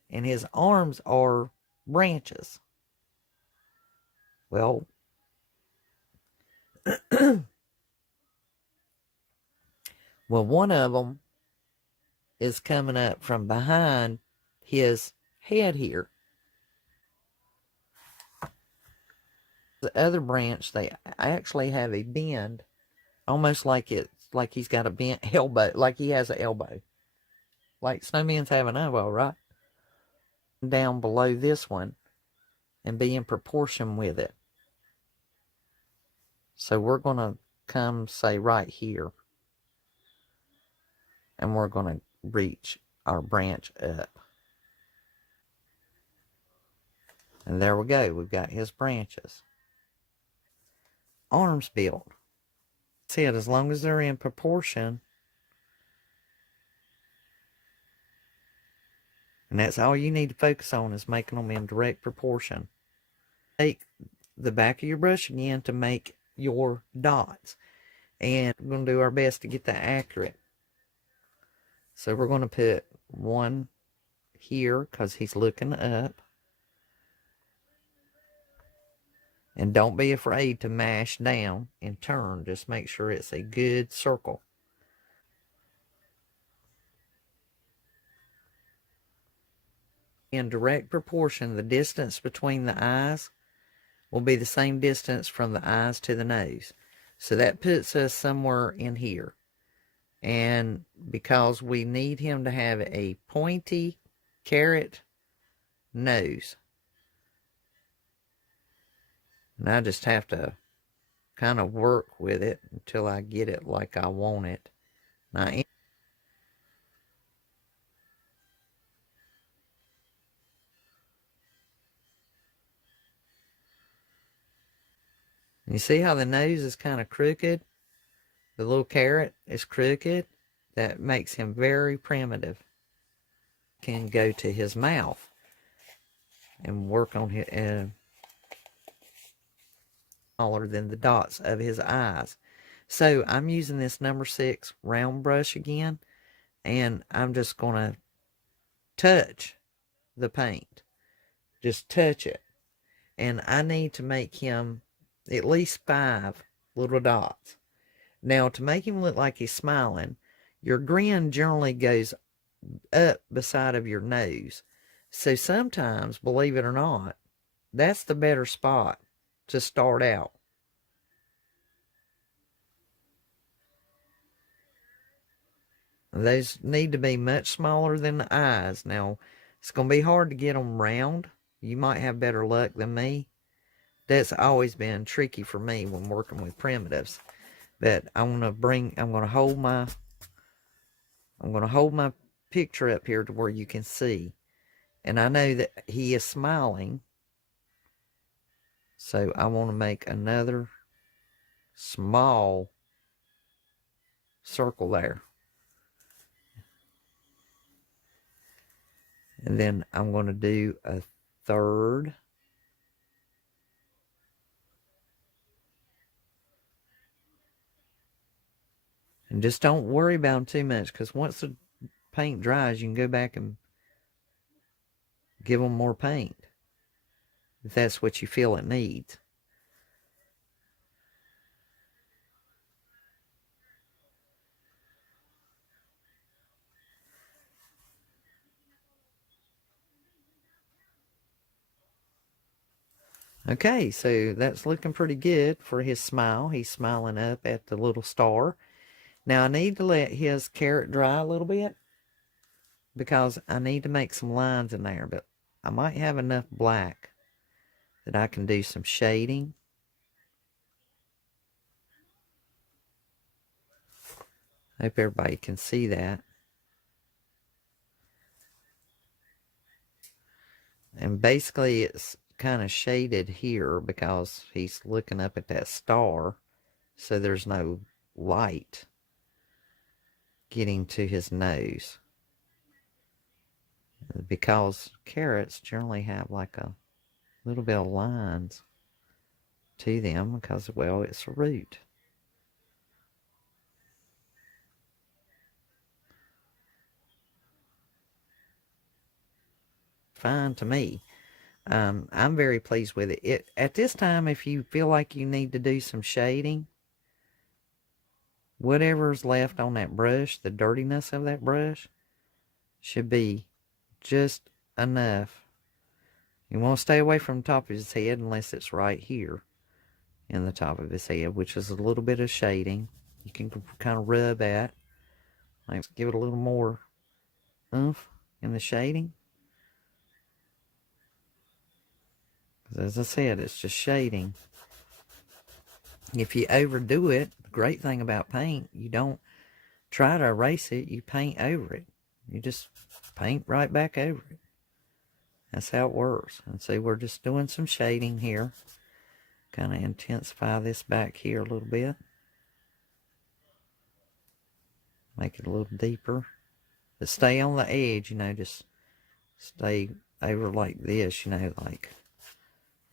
And his arms are branches. Well, one of them is coming up from behind his head here. The other branch, they actually have a bend, almost like like he's got a bent elbow, like he has an elbow. Like Snowman's have an elbow, right? Down below this one and be in proportion with it. So we're going to come, say, right here. And we're going to reach our branch up. And there we go. We've got his branches. Arms built. See it, as long as they're in proportion. And that's all you need to focus on, is making them in direct proportion. Take the back of your brush again to make your dots. And we're going to do our best to get that accurate. So we're going to put one here because he's looking up. And don't be afraid to mash down and turn. Just make sure it's a good circle. In direct proportion, the distance between the eyes will be the same distance from the eyes to the nose. So that puts us somewhere in here. And because we need him to have a pointy carrot nose, and I just have to kind of work with it until I get it like I want it. Now, you see how the nose is kind of crooked? The little carrot is crooked. That makes him very primitive. Can go to his mouth and work on his smaller than the dots of his eyes. So I'm using this number 6 round brush again, and I'm just going to touch the paint. Just touch it. And I need to make him at least 5 little dots. Now, to make him look like he's smiling, your grin generally goes up beside of your nose. So sometimes, believe it or not, that's the better spot to start out. Those need to be much smaller than the eyes. Now, it's going to be hard to get them round. You might have better luck than me. That's always been tricky for me when working with primitives. But I'm going to hold my picture up here to where you can see. And I know that he is smiling. So I want to make another small circle there. And then I'm going to do a third. And just don't worry about them too much, because once the paint dries, you can go back and give them more paint if that's what you feel it needs. Okay, so that's looking pretty good for his smile. He's smiling up at the little star. Now I need to let his carrot dry a little bit because I need to make some lines in there, but I might have enough black that I can do some shading. Hope everybody can see that. And basically it's kind of shaded here because he's looking up at that star, so there's no light getting to his nose. Because carrots generally have like a little bit of lines to them because, well, it's a root. Fine to me. I'm very pleased with it. At this time, if you feel like you need to do some shading, whatever's left on that brush, the dirtiness of that brush, should be just enough. You want to stay away from the top of his head unless it's right here in the top of his head, which is a little bit of shading. You can kind of rub at. Like, give it a little more oomph in the shading. As I said, it's just shading. If you overdo it, the great thing about paint, you don't try to erase it, you paint over it. You just paint right back over it. That's how it works. And see, we're just doing some shading here. Kind of intensify this back here a little bit. Make it a little deeper. But stay on the edge, you know, just stay over like this, you know, like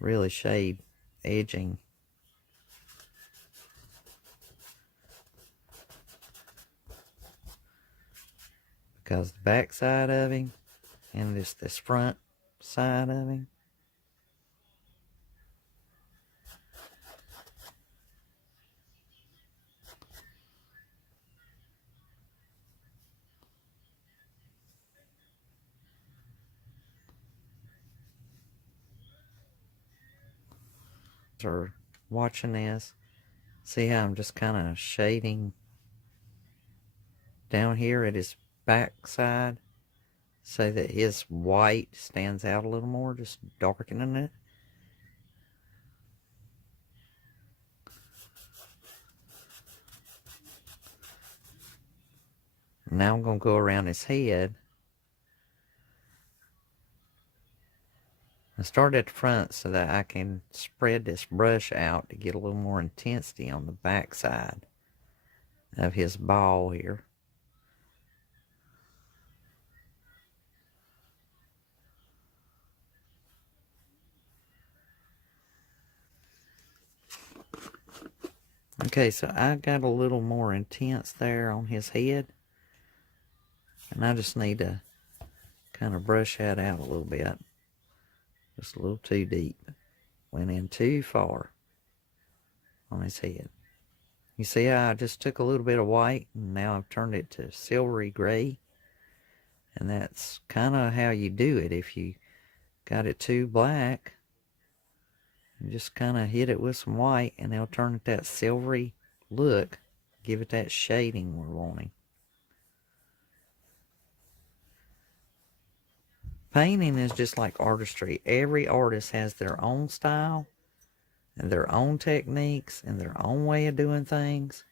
really shade edging. Because the back side of him and this front side of him, are watching this, see how I'm just kind of shading down here at his back side so that his white stands out a little more, just darkening it. Now I'm going to go around his head. I start at the front so that I can spread this brush out to get a little more intensity on the back side of his ball here. Okay, so I got a little more intense there on his head. And I just need to kind of brush that out a little bit. Just a little too deep. Went in too far on his head. You see how I just took a little bit of white and now I've turned it to silvery gray. And that's kind of how you do it. If you got it too black, you just kind of hit it with some white, and they'll turn it that silvery look, give it that shading we're wanting. Painting is just like artistry. Every artist has their own style and their own techniques and their own way of doing things.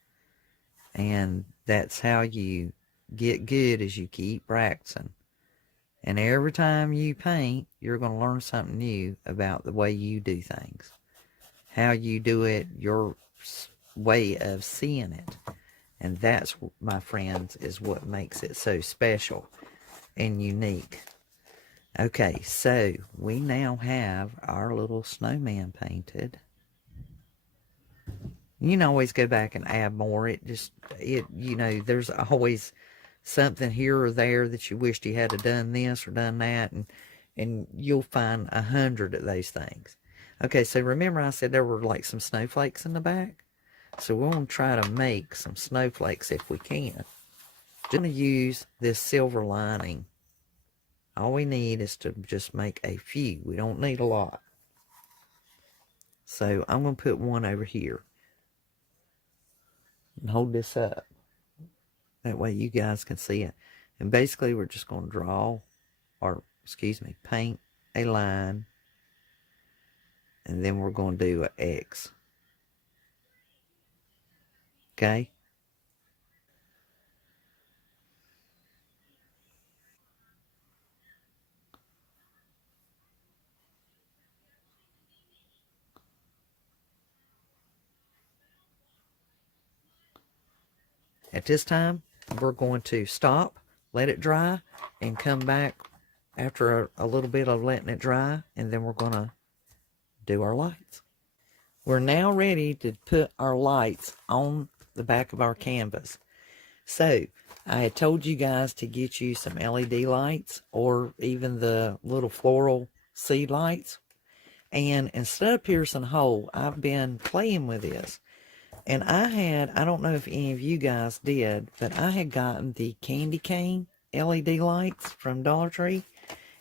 And that's how you get good, as you keep practicing. And every time you paint, you're going to learn something new about the way you do things. How you do it, your way of seeing it. And that's, my friends, is what makes it so special and unique. Okay, so we now have our little snowman painted. You can always go back and add more. You know, there's always something here or there that you wished you had done this or done that, and you'll find 100 of those things. Okay, so remember I said there were like some snowflakes in the back? So we're going to try to make some snowflakes if we can. Just going to use this silver lining. All we need is to just make a few. We don't need a lot. So I'm going to put one over here. And hold this up. That way you guys can see it. And basically we're just going to draw, or excuse me, paint a line. And then we're going to do an X. Okay? At this time, we're going to stop, let it dry, and come back after a little bit of letting it dry, and then we're going to do our lights. We're now ready to put our lights on the back of our canvas. So, I had told you guys to get you some LED lights, or even the little floral seed lights. And instead of piercing a hole, I've been playing with this. And I don't know if any of you guys did, but I had gotten the candy cane LED lights from Dollar Tree.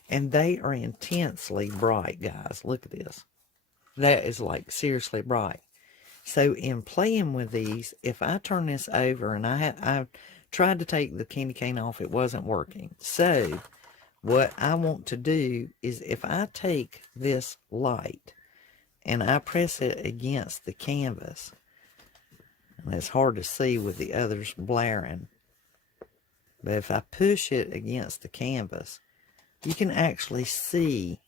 And they are intensely bright, guys. Look at this. That is like seriously bright. So in playing with these, if I turn this over, and I tried to take the candy cane off, it wasn't working. So what I want to do is, if I take this light and I press it against the canvas, and it's hard to see with the others blaring, but if I push it against the canvas, you can actually see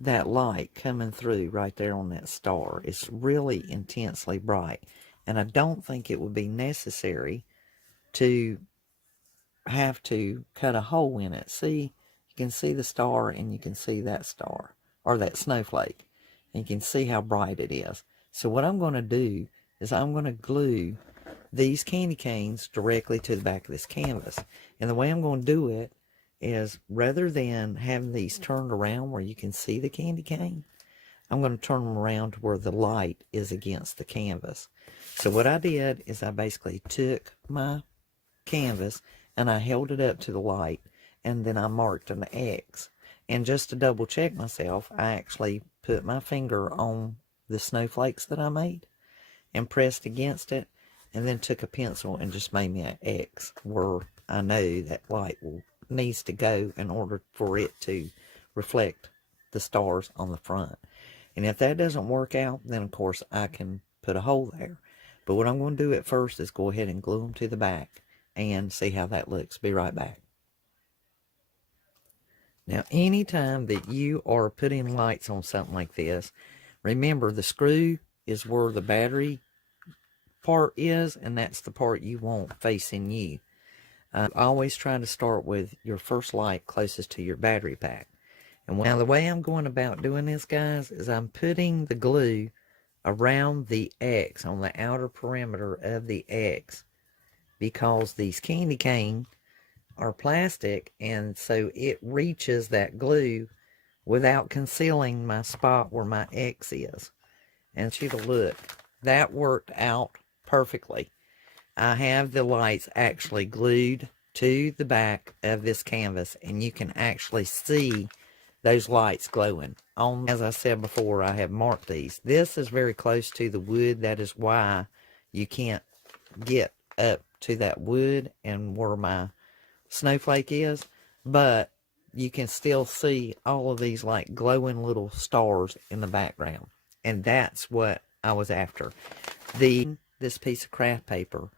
that light coming through right there on that star. It's really intensely bright. And I don't think it would be necessary to have to cut a hole in it. See, you can see the star, and you can see that star, or that snowflake. And you can see how bright it is. So what I'm going to do is I'm going to glue these candy canes directly to the back of this canvas. And the way I'm going to do it is, rather than having these turned around where you can see the candy cane, I'm going to turn them around to where the light is against the canvas. So what I did is I basically took my canvas and I held it up to the light, and then I marked an X. And just to double check myself, I actually put my finger on the snowflakes that I made and pressed against it, and then took a pencil and just made me an X where I know that light needs to go in order for it to reflect the stars on the front. And if that doesn't work out, then of course I can put a hole there. But what I'm going to do at first is go ahead and glue them to the back and see how that looks. Be right back. Now, anytime that you are putting lights on something like this, remember the screw is where the battery part is, and that's the part you want facing you. Always try to start with your first light closest to your battery pack. And now the way I'm going about doing this, guys, is I'm putting the glue around the X, on the outer perimeter of the X, because these candy cane are plastic, and so it reaches that glue without concealing my spot where my X is. And you to look, that worked out perfectly. I have the lights actually glued to the back of this canvas, and you can actually see those lights glowing. As I said before, I have marked these. This is very close to the wood. That is why you can't get up to that wood and where my snowflake is, but you can still see all of these like glowing little stars in the background, and that's what I was after. This piece of craft paper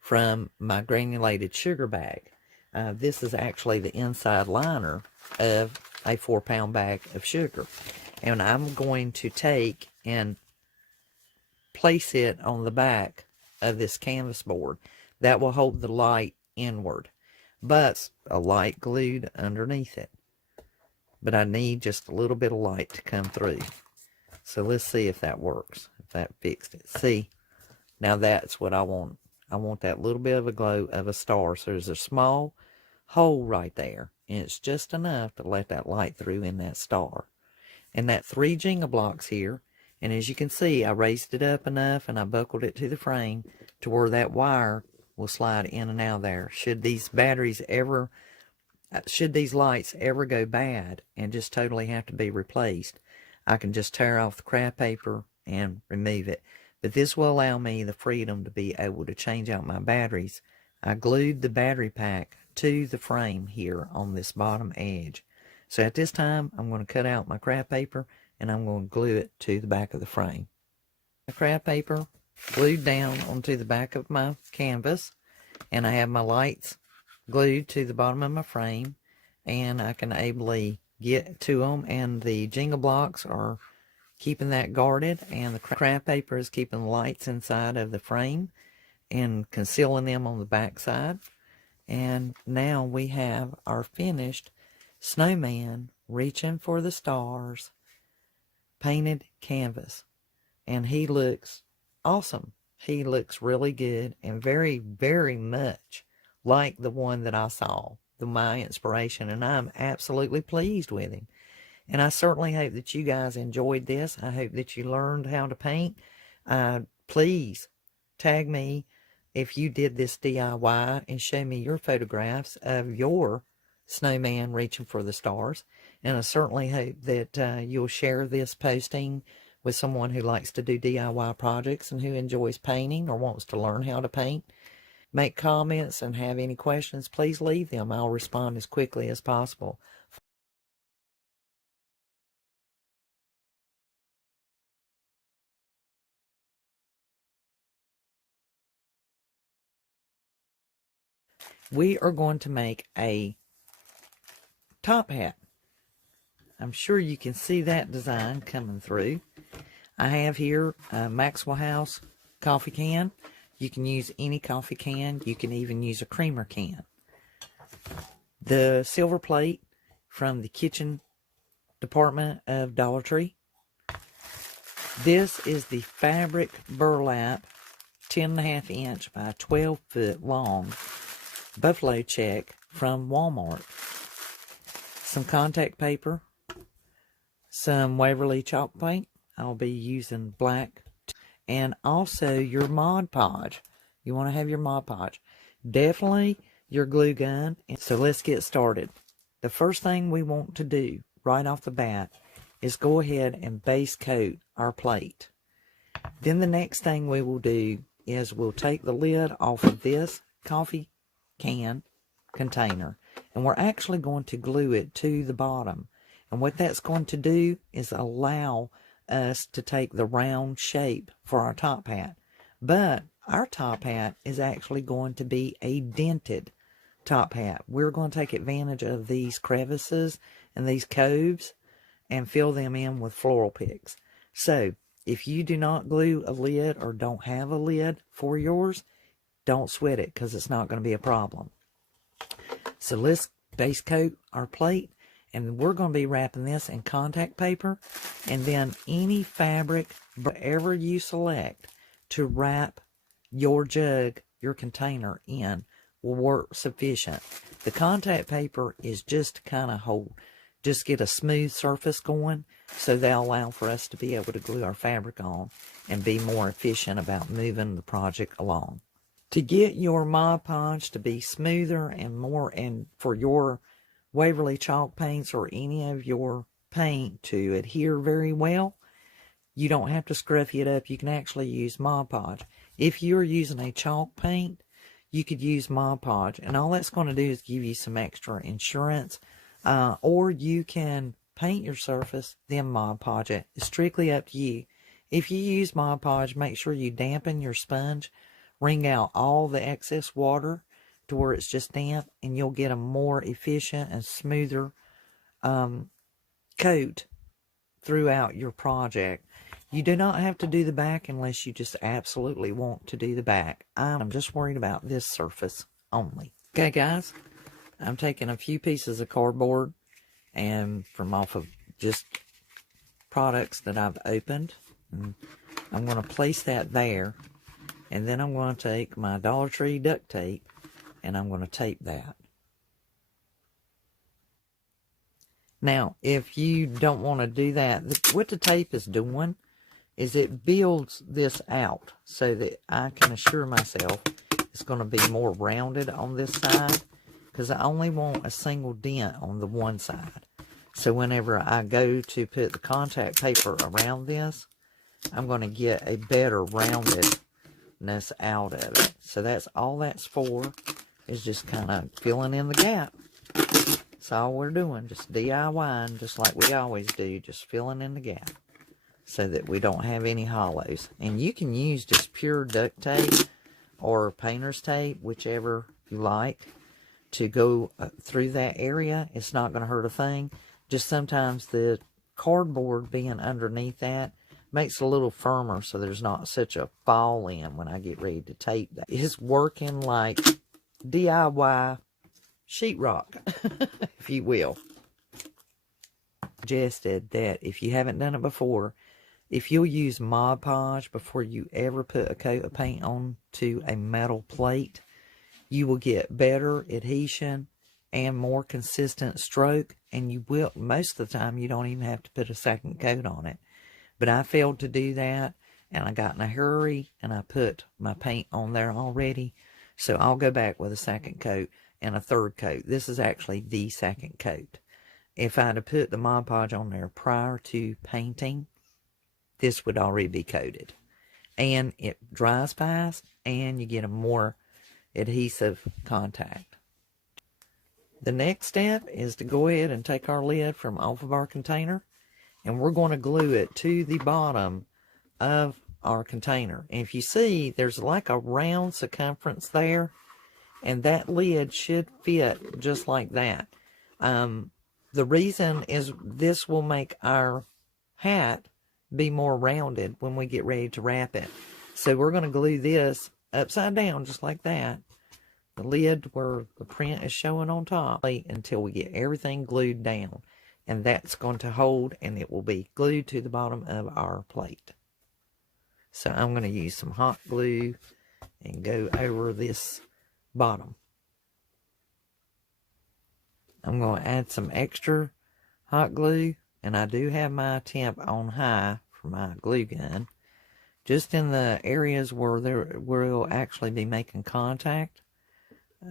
from my granulated sugar bag. This is actually the inside liner of a 4-pound bag of sugar, and I'm going to take and place it on the back of this canvas board. That will hold the light inward, but a light glued underneath it. But I need just a little bit of light to come through. So let's see if that works, if that fixed it. See, now that's what I want. I want that little bit of a glow of a star. So there's a small hole right there, and it's just enough to let that light through in that star. And that 3 Jenga blocks here, and as you can see, I raised it up enough and I buckled it to the frame to where that wire will slide in and out there. Should these lights ever go bad and just totally have to be replaced, I can just tear off the craft paper and remove it. But this will allow me the freedom to be able to change out my batteries. I glued the battery pack to the frame here on this bottom edge. So at this time, I'm going to cut out my craft paper and I'm going to glue it to the back of the frame. The craft paper glued down onto the back of my canvas, and I have my lights glued to the bottom of my frame, and I can ably get to them, and the Jenga blocks are keeping that guarded, and the craft paper is keeping the lights inside of the frame and concealing them on the back side. And now we have our finished snowman reaching for the stars painted canvas, and he looks awesome. He looks really good and very, very much like the one that I saw, my inspiration, and I'm absolutely pleased with him. And I certainly hope that you guys enjoyed this. I hope that you learned how to paint. Please tag me if you did this DIY and show me your photographs of your snowman reaching for the stars. And I certainly hope that you'll share this posting with someone who likes to do DIY projects and who enjoys painting or wants to learn how to paint. Make comments and have any questions, please leave them. I'll respond as quickly as possible. We are going to make a top hat. I'm sure you can see that design coming through. I have here a Maxwell House coffee can. You can use any coffee can. You can even use a creamer can. The silver plate from the kitchen department of Dollar Tree. This is the fabric burlap 10.5 inch by 12 foot long buffalo check from Walmart. Some contact paper, some Waverly chalk paint. I'll be using black, and also your Mod Podge. You want to have your Mod Podge. Definitely your glue gun. So let's get started. The first thing we want to do right off the bat is go ahead and base coat our plate. Then the next thing we will do is we'll take the lid off of this coffee can container, and we're actually going to glue it to the bottom. And what that's going to do is allow us to take the round shape for our top hat. But our top hat is actually going to be a dented top hat. We're going to take advantage of these crevices and these coves and fill them in with floral picks. So if you do not glue a lid or don't have a lid for yours, don't sweat it, because it's not going to be a problem. So let's base coat our plate, and we're going to be wrapping this in contact paper, and then any fabric, whatever you select to wrap your jug, your container in, will work sufficient. The contact paper is just to kind of just get a smooth surface going, so they'll allow for us to be able to glue our fabric on and be more efficient about moving the project along. To get your Mod Podge to be smoother and more, and for your Waverly chalk paints or any of your paint to adhere very well, you don't have to scruffy it up. You can actually use Mod Podge. If you're using a chalk paint, you could use Mod Podge, and all that's going to do is give you some extra insurance. Or you can paint your surface, then Mod Podge it. It's strictly up to you. If you use Mod Podge, make sure you dampen your sponge. Wring out all the excess water to where it's just damp, and you'll get a more efficient and smoother coat throughout your project. You do not have to do the back unless you just absolutely want to do the back. I'm just worried about this surface only. Okay, guys, I'm taking a few pieces of cardboard and from off of just products that I've opened. And I'm going to place that there. And then I'm going to take my Dollar Tree duct tape and I'm going to tape that. Now, if you don't want to do that, what the tape is doing is it builds this out so that I can assure myself it's going to be more rounded on this side, because I only want a single dent on the one side. So whenever I go to put the contact paper around this, I'm going to get a better roundedness out of it. So that's all that's for, is just kind of filling in the gap. That's all we're doing, just DIYing, just like we always do, just filling in the gap so that we don't have any hollows. And you can use just pure duct tape or painter's tape, whichever you like, to go through that area. It's not going to hurt a thing. Just sometimes the cardboard being underneath that makes it a little firmer, so there's not such a fall in when I get ready to tape that. It's working like DIY sheetrock, if you will. Suggested that if you haven't done it before, if you'll use Mod Podge before you ever put a coat of paint onto a metal plate, you will get better adhesion and more consistent stroke, and you will, most of the time, you don't even have to put a second coat on it. But I failed to do that, and I got in a hurry, and I put my paint on there already. So I'll go back with a second coat and a third coat. This is actually the second coat. If I'd have put the Mod Podge on there prior to painting, this would already be coated. And it dries fast, and you get a more adhesive contact. The next step is to go ahead and take our lid from off of our container, and we're going to glue it to the bottom of our container. And if you see, there's like a round circumference there, and that lid should fit just like that. The reason is this will make our hat be more rounded when we get ready to wrap it. So we're going to glue this upside down just like that. The lid where the print is showing on top until we get everything glued down. And that's going to hold, and it will be glued to the bottom of our plate. So I'm going to use some hot glue and go over this bottom. I'm going to add some extra hot glue, and I do have my temp on high for my glue gun, just in the areas where we'll actually be making contact.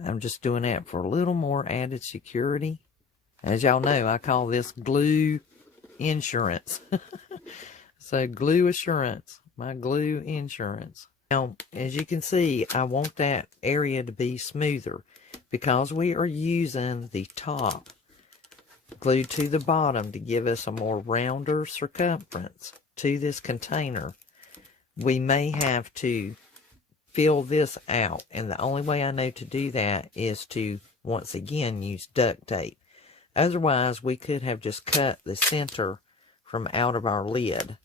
I'm just doing that for a little more added security. As y'all know, I call this glue insurance. So glue assurance, my glue insurance. Now, as you can see, I want that area to be smoother because we are using the top glued to the bottom to give us a more rounder circumference to this container. We may have to fill this out, and the only way I know to do that is to, once again, use duct tape. Otherwise, we could have just cut the center from out of our lid.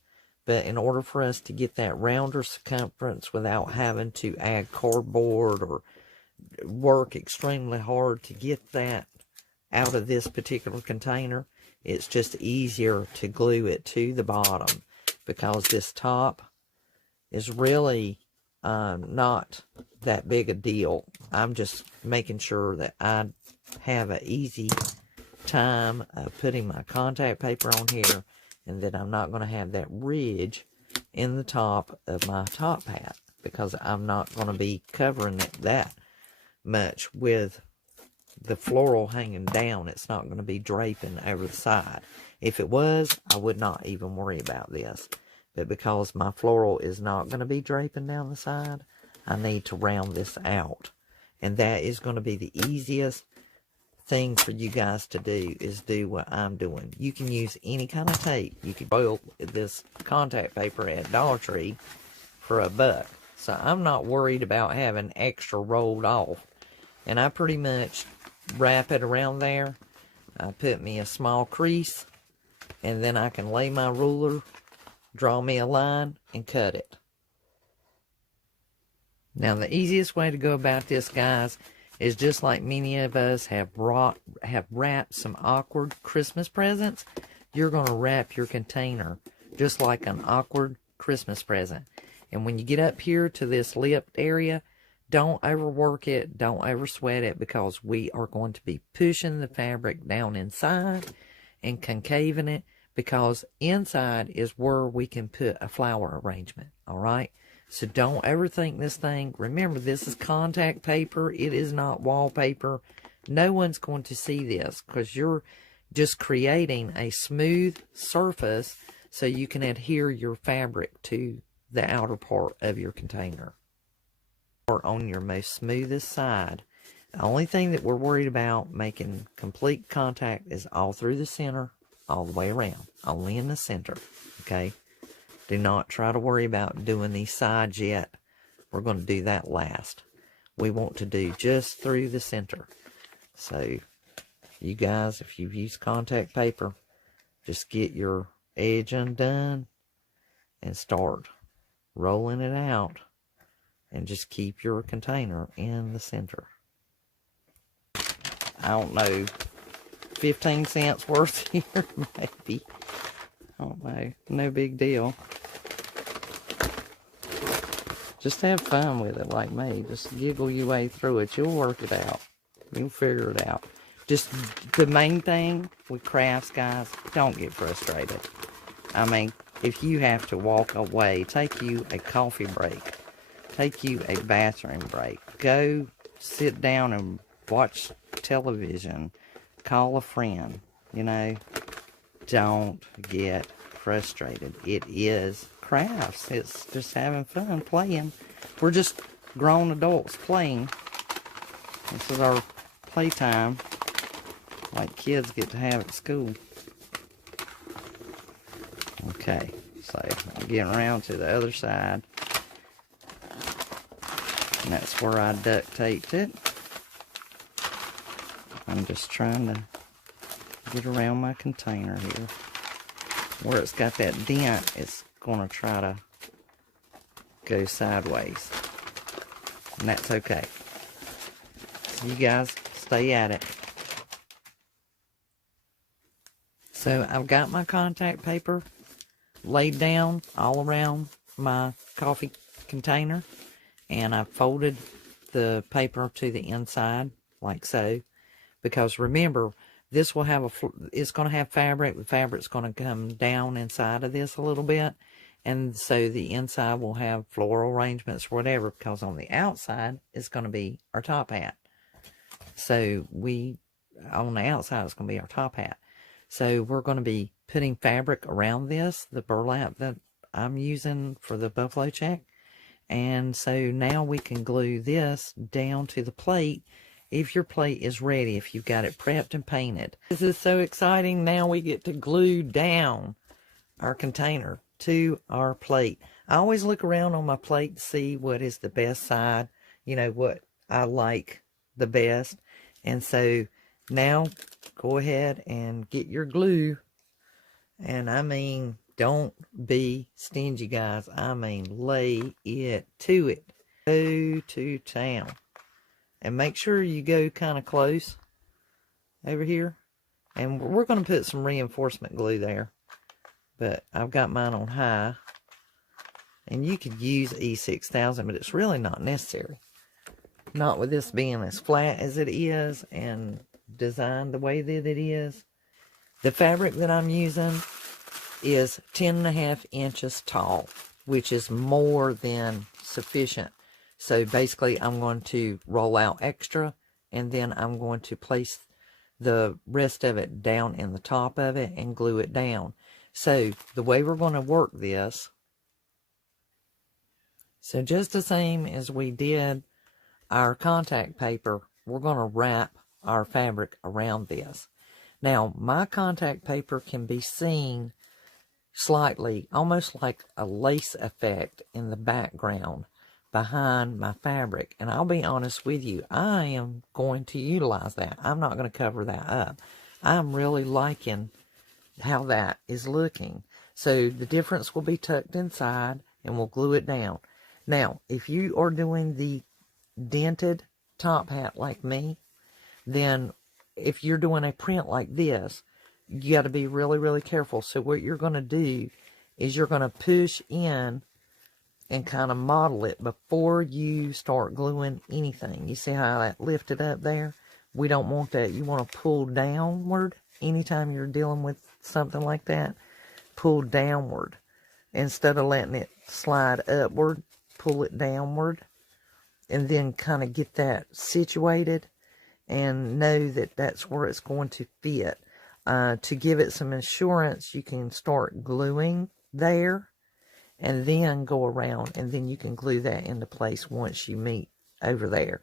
But in order for us to get that rounder circumference without having to add cardboard or work extremely hard to get that out of this particular container, it's just easier to glue it to the bottom, because this top is really not that big a deal. I'm just making sure that I have an easy time of putting my contact paper on here, and that I'm not going to have that ridge in the top of my top hat, because I'm not going to be covering it that much with the floral hanging down. It's not going to be draping over the side. If it was, I would not even worry about this. But because my floral is not going to be draping down the side, I need to round this out. And that is going to be the easiest thing for you guys to do, is do what I'm doing. You can use any kind of tape. You can roll this contact paper at Dollar Tree for $1. So I'm not worried about having extra rolled off. And I pretty much wrap it around there. I put me a small crease, and then I can lay my ruler, draw me a line, and cut it. Now the easiest way to go about this, guys, is just like many of us have wrapped some awkward Christmas presents. You're going to wrap your container just like an awkward Christmas present. And when you get up here to this lipped area, don't overwork it, don't over sweat it, because we are going to be pushing the fabric down inside and concaving it, because inside is where we can put a flower arrangement, all right? So don't overthink this thing. Remember, this is contact paper. It is not wallpaper. No one's going to see this, because you're just creating a smooth surface so you can adhere your fabric to the outer part of your container. Or on your most smoothest side. The only thing that we're worried about making complete contact is all through the center, all the way around. Only in the center, okay? Do not try to worry about doing these sides yet. We're going to do that last. We want to do just through the center. So, you guys, if you've used contact paper, just get your edge undone and start rolling it out. And just keep your container in the center. I don't know, 15 cents worth here, maybe. I don't know, no big deal. Just have fun with it like me. Just giggle your way through it. You'll work it out. You'll figure it out. Just the main thing with crafts, guys, don't get frustrated. I mean, if you have to walk away, take you a coffee break. Take you a bathroom break. Go sit down and watch television. Call a friend. You know, don't get frustrated. It is crafts. It's just having fun playing. We're just grown adults playing. This is our playtime, like kids get to have at school. Okay, so I'm getting around to the other side. And that's where I duct taped it. I'm just trying to get around my container here. Where it's got that dent, it's going to try to go sideways. And that's okay. You guys stay at it. So I've got my contact paper laid down all around my coffee container. And I folded the paper to the inside, like so. Because remember, this will have it's going to have fabric. The fabric's going to come down inside of this a little bit. And so the inside will have floral arrangements or whatever. Because on the outside, it's going to be our top hat. So on the outside, it's going to be our top hat. So we're going to be putting fabric around this, the burlap that I'm using for the buffalo check. And so now we can glue this down to the plate if your plate is ready, if you've got it prepped and painted. This is so exciting. Now we get to glue down our container to our plate. I always look around on my plate to see what is the best side, you know, what I like the best. And so now go ahead and get your glue. And I mean, don't be stingy, guys. I mean, lay it to it. Go to town. And make sure you go kind of close over here. And we're going to put some reinforcement glue there. But I've got mine on high. And you could use E6000, but it's really not necessary. Not with this being as flat as it is and designed the way that it is. The fabric that I'm using is 10.5 inches tall, which is more than sufficient. So basically I'm going to roll out extra, and then I'm going to place the rest of it down in the top of it and glue it down. So the way we're going to work this, so just the same as we did our contact paper, we're going to wrap our fabric around this. Now, my contact paper can be seen slightly, almost like a lace effect in the background behind my fabric. And I'll be honest with you, I am going to utilize that. I'm not going to cover that up. I'm really liking how that is looking. So the difference will be tucked inside, and we'll glue it down. Now, if you are doing the dented top hat like me, then if you're doing a print like this, you got to be really, really careful. So what you're going to do is you're going to push in and kind of model it before you start gluing anything. You see how that lifted up there? We don't want that. You want to pull downward anytime you're dealing with something like that. Pull downward. Instead of letting it slide upward, pull it downward. And then kind of get that situated and know that that's where it's going to fit. To give it some assurance, you can start gluing there and then go around, and then you can glue that into place once you meet over there.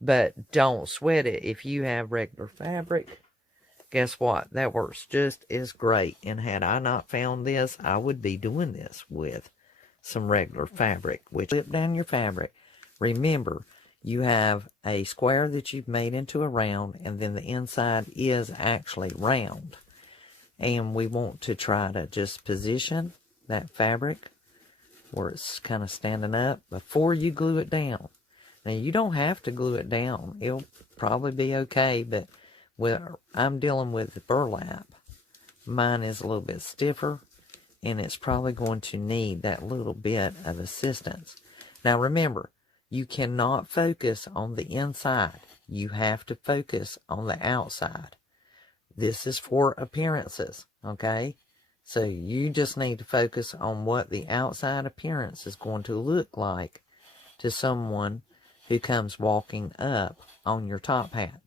But don't sweat it. If you have regular fabric, guess what? That works just as great. And had I not found this, I would be doing this with some regular fabric. Which flip down your fabric. Remember, you have a square that you've made into a round, and then the inside is actually round. And we want to try to just position that fabric where it's kind of standing up before you glue it down. Now, you don't have to glue it down. It'll probably be okay, but I'm dealing with burlap. Mine is a little bit stiffer, and it's probably going to need that little bit of assistance. Now, remember, you cannot focus on the inside. You have to focus on the outside. This is for appearances, okay? So you just need to focus on what the outside appearance is going to look like to someone who comes walking up on your top hat.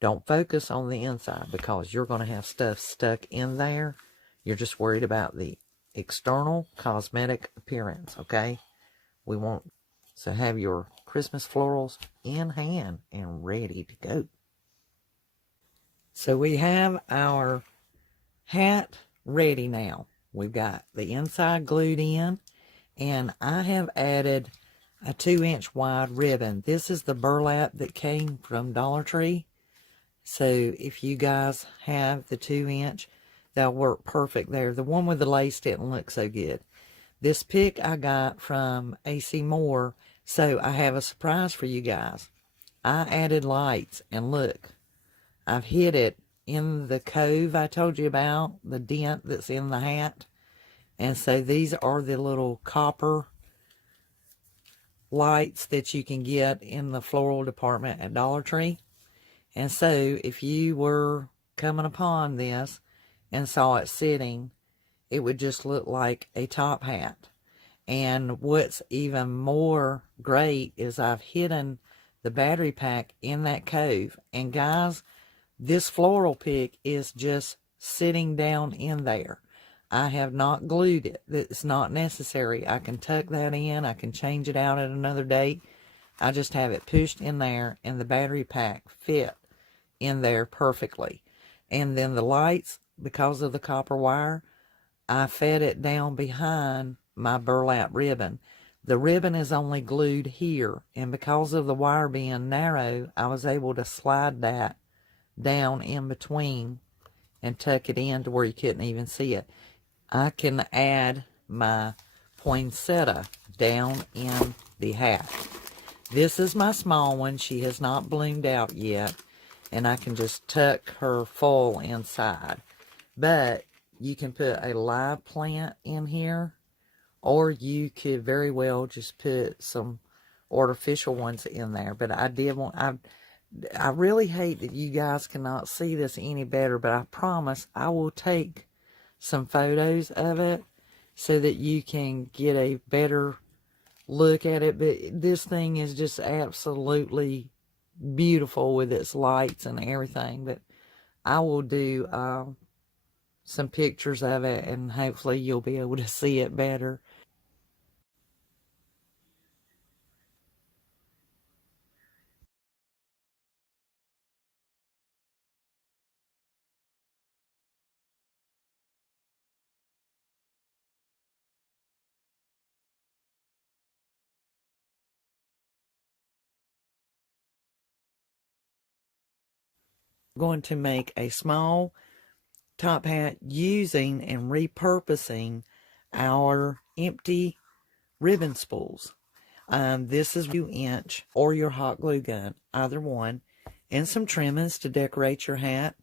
Don't focus on the inside, because you're going to have stuff stuck in there. You're just worried about the external cosmetic appearance, okay? We want to have your Christmas florals in hand and ready to go. So we have our hat ready now. We've got the inside glued in, and I have added a 2-inch wide ribbon. This is the burlap that came from Dollar Tree. So if you guys have the 2-inch, that'll work perfect there. The one with the lace didn't look so good. This pick I got from AC Moore, so I have a surprise for you guys. I added lights, and look, I've hid it in the cove I told you about, the dent that's in the hat. And so these are the little copper lights that you can get in the floral department at Dollar Tree. And so if you were coming upon this and saw it sitting, it would just look like a top hat. And what's even more great is I've hidden the battery pack in that cove. And guys, this floral pick is just sitting down in there. I have not glued it. It's not necessary. I can tuck that in. I can change it out at another date. I just have it pushed in there, and the battery pack fit in there perfectly. And then the lights, because of the copper wire, I fed it down behind my burlap ribbon. The ribbon is only glued here, and because of the wire being narrow, I was able to slide that down in between and tuck it in to where you couldn't even see it. I can add my poinsettia down in the hat. This is my small one. She has not bloomed out yet, and I can just tuck her full inside. But you can put a live plant in here, or you could very well just put some artificial ones in there. But I did want, I really hate that you guys cannot see this any better, but I promise I will take some photos of it so that you can get a better look at it, but this thing is just absolutely beautiful with its lights and everything. But I will do some pictures of it, and hopefully you'll be able to see it better. Going to make a small top hat using and repurposing our empty ribbon spools. This is 2-inch or your hot glue gun, either one, and some trimmings to decorate your hat.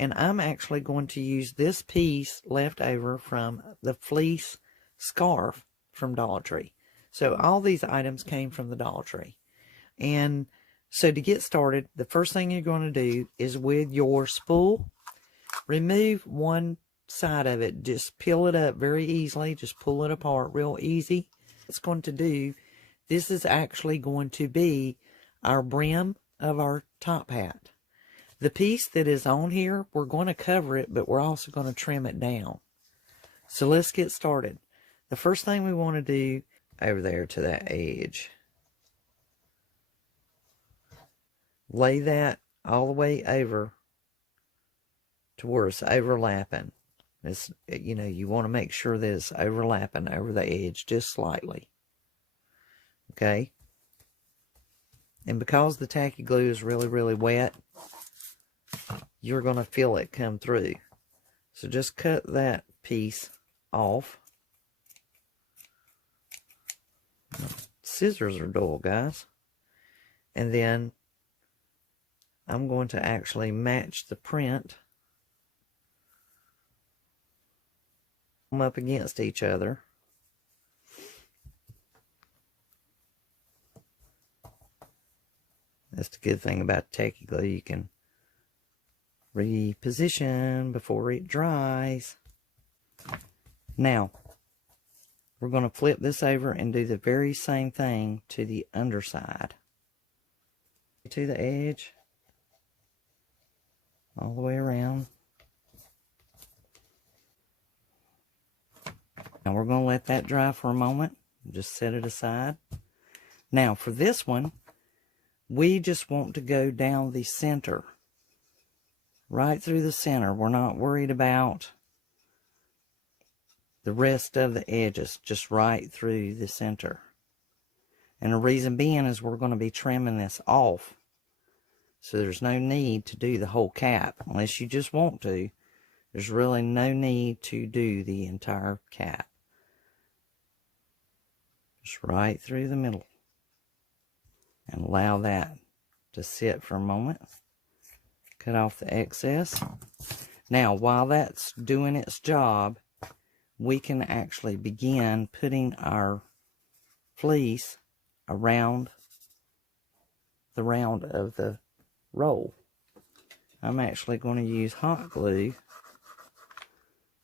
And I'm actually going to use this piece left over from the fleece scarf from Dollar Tree. So all these items came from the Dollar Tree. And so to get started, the first thing you're going to do is with your spool, remove one side of it. Just peel it up very easily. Just pull it apart real easy. It's going to do, this is actually going to be our brim of our top hat. The piece that is on here, we're going to cover it, but we're also going to trim it down. So let's get started. The first thing we want to do, over there to that edge, lay that all the way over to where it's overlapping. It's, you know, you want to make sure that it's overlapping over the edge just slightly. Okay? And because the tacky glue is really, really wet, you're going to feel it come through. So just cut that piece off. Scissors are dull, guys. And then I'm going to actually match the print them up against each other. That's the good thing about tacky glue. You can reposition before it dries. Now, we're going to flip this over and do the very same thing to the underside. To the edge, all the way around. Now we're going to let that dry for a moment. Just set it aside. Now for this one, we just want to go down the center. Right through the center. We're not worried about the rest of the edges. Just right through the center. And the reason being is we're going to be trimming this off. So there's no need to do the whole cap. Unless you just want to. There's really no need to do the entire cap. Just right through the middle. And allow that to sit for a moment. Cut off the excess. Now, while that's doing its job, we can actually begin putting our fleece around the round of the roll. I'm actually going to use hot glue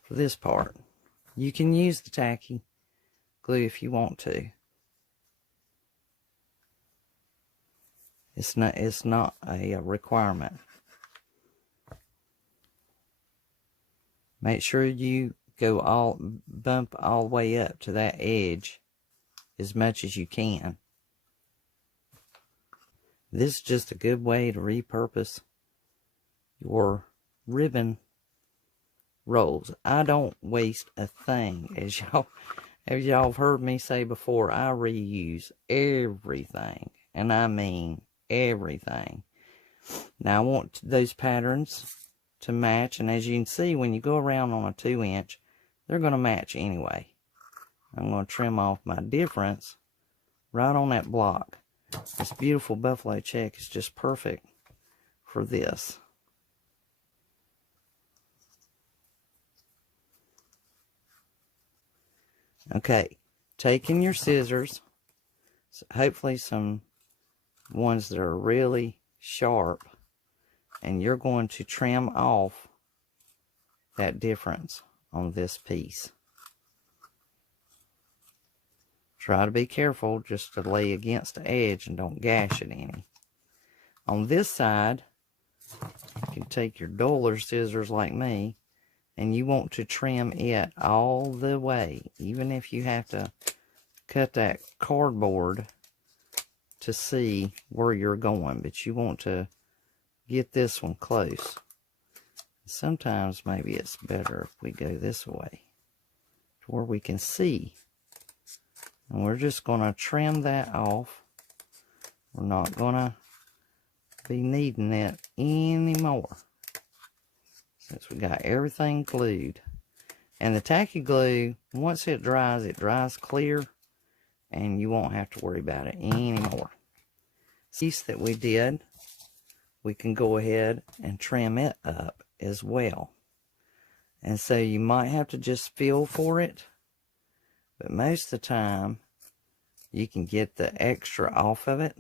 for this part. You can use the tacky glue if you want to. It's not a requirement. Make sure you bump all the way up to that edge as much as you can. This is just a good way to repurpose your ribbon rolls. I don't waste a thing. As y'all have heard me say before, I reuse everything. And I mean everything. Now I want those patterns to match, and as you can see, when you go around on a 2-inch, they're going to match anyway. I'm going to trim off my difference right on that block. This beautiful buffalo check is just perfect for this. Okay, taking your scissors, hopefully some ones that are really sharp, and you're going to trim off that difference on this piece. Try to be careful just to lay against the edge and don't gash it any. On this side, you can take your duller scissors like me, and you want to trim it all the way, even if you have to cut that cardboard to see where you're going, but you want to get this one close. Sometimes maybe it's better if we go this way to where we can see. And we're just going to trim that off. We're not going to be needing it anymore, since we got everything glued. And the tacky glue, once it dries clear, and you won't have to worry about it anymore. Piece that we did, we can go ahead and trim it up as well. And so you might have to just feel for it, but most of the time you can get the extra off of it,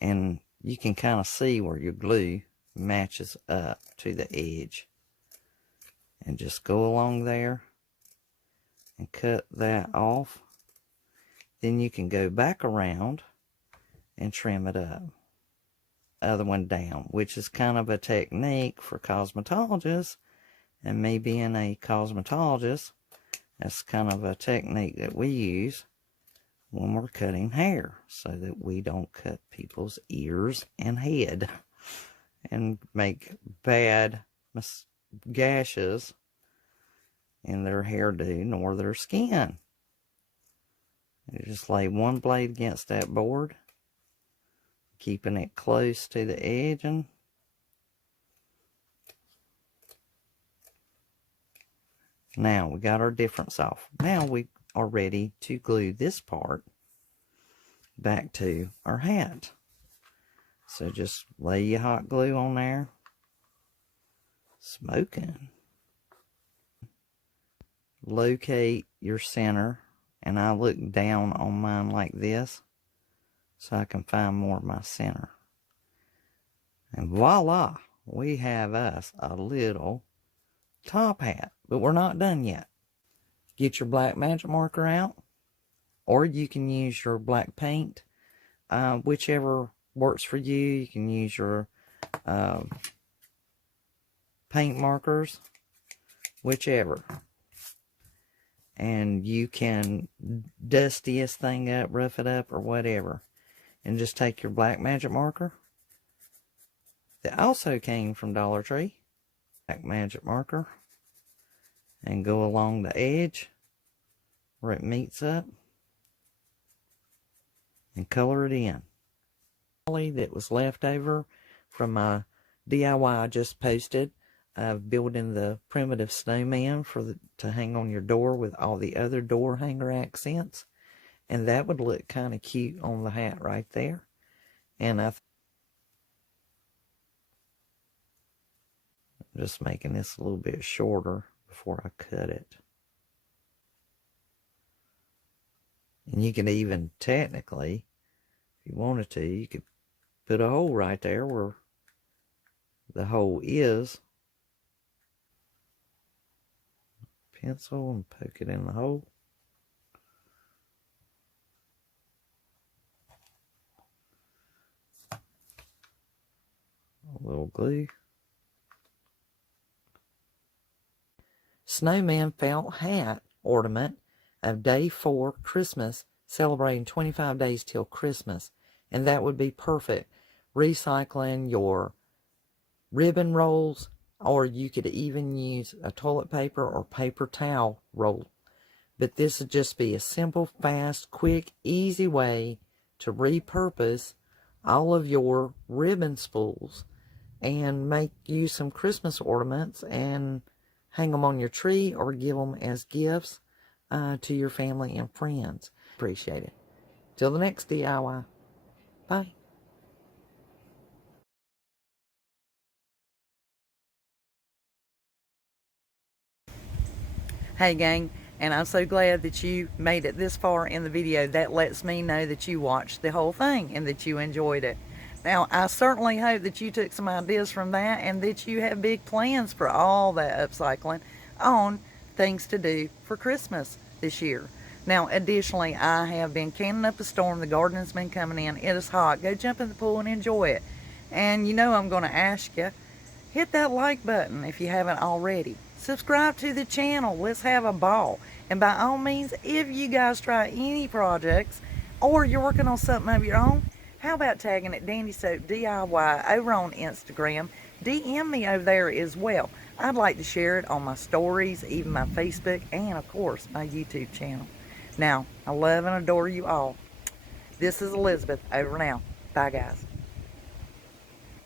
and you can kind of see where your glue matches up to the edge. And just go along there and cut that off. Then you can go back around and trim it up. Other one down, which is kind of a technique for cosmetologists, and me being a cosmetologist, that's kind of a technique that we use when we're cutting hair, so that we don't cut people's ears and head and make bad gashes in their hairdo nor their skin. You just lay one blade against that board, keeping it close to the edge, and now we got our difference off. Now we are ready to glue this part back to our hat. So just lay your hot glue on there. Smoking. Locate your center, and I look down on mine like this so I can find more of my center. And voila, we have us a little top hat, but we're not done yet. Get your black magic marker out, or you can use your black paint, whichever works for you. You can use your paint markers, whichever. And you can dusty this thing up, rough it up, or whatever. And just take your black magic marker that also came from Dollar Tree, black magic marker, and go along the edge where it meets up and color it in. That was left over from my DIY I just posted of building the primitive snowman to hang on your door with all the other door hanger accents, and that would look kind of cute on the hat right there. And I'm just making this a little bit shorter before I cut it. And you can even technically, if you wanted to, you could put a hole right there where the hole is. Pencil and poke it in the hole. A little glue. Snowman felt hat ornament of day 4 Christmas, celebrating 25 days till Christmas. And that would be perfect. Recycling your ribbon rolls, or you could even use a toilet paper or paper towel roll. But this would just be a simple, fast, quick, easy way to repurpose all of your ribbon spools and make you some Christmas ornaments and hang them on your tree or give them as gifts to your family and friends. Appreciate it. Till the next DIY. Bye. Hey gang, and I'm so glad that you made it this far in the video. That lets me know that you watched the whole thing and that you enjoyed it. Now, I certainly hope that you took some ideas from that and that you have big plans for all that upcycling on things to do for Christmas. this year. Now, additionally, I have been canning up a storm. The gardening's been coming in. It is hot. Go jump in the pool and enjoy it. And you know I'm going to ask you, hit that like button if you haven't already. Subscribe to the channel. Let's have a ball. And by all means, if you guys try any projects or you're working on something of your own, how about tagging it Dandysoap DIY over on Instagram? DM me over there as well. I'd like to share it on my stories, even my Facebook, and of course my YouTube channel. Now, I love and adore you all. This is Elizabeth, over now. Bye guys.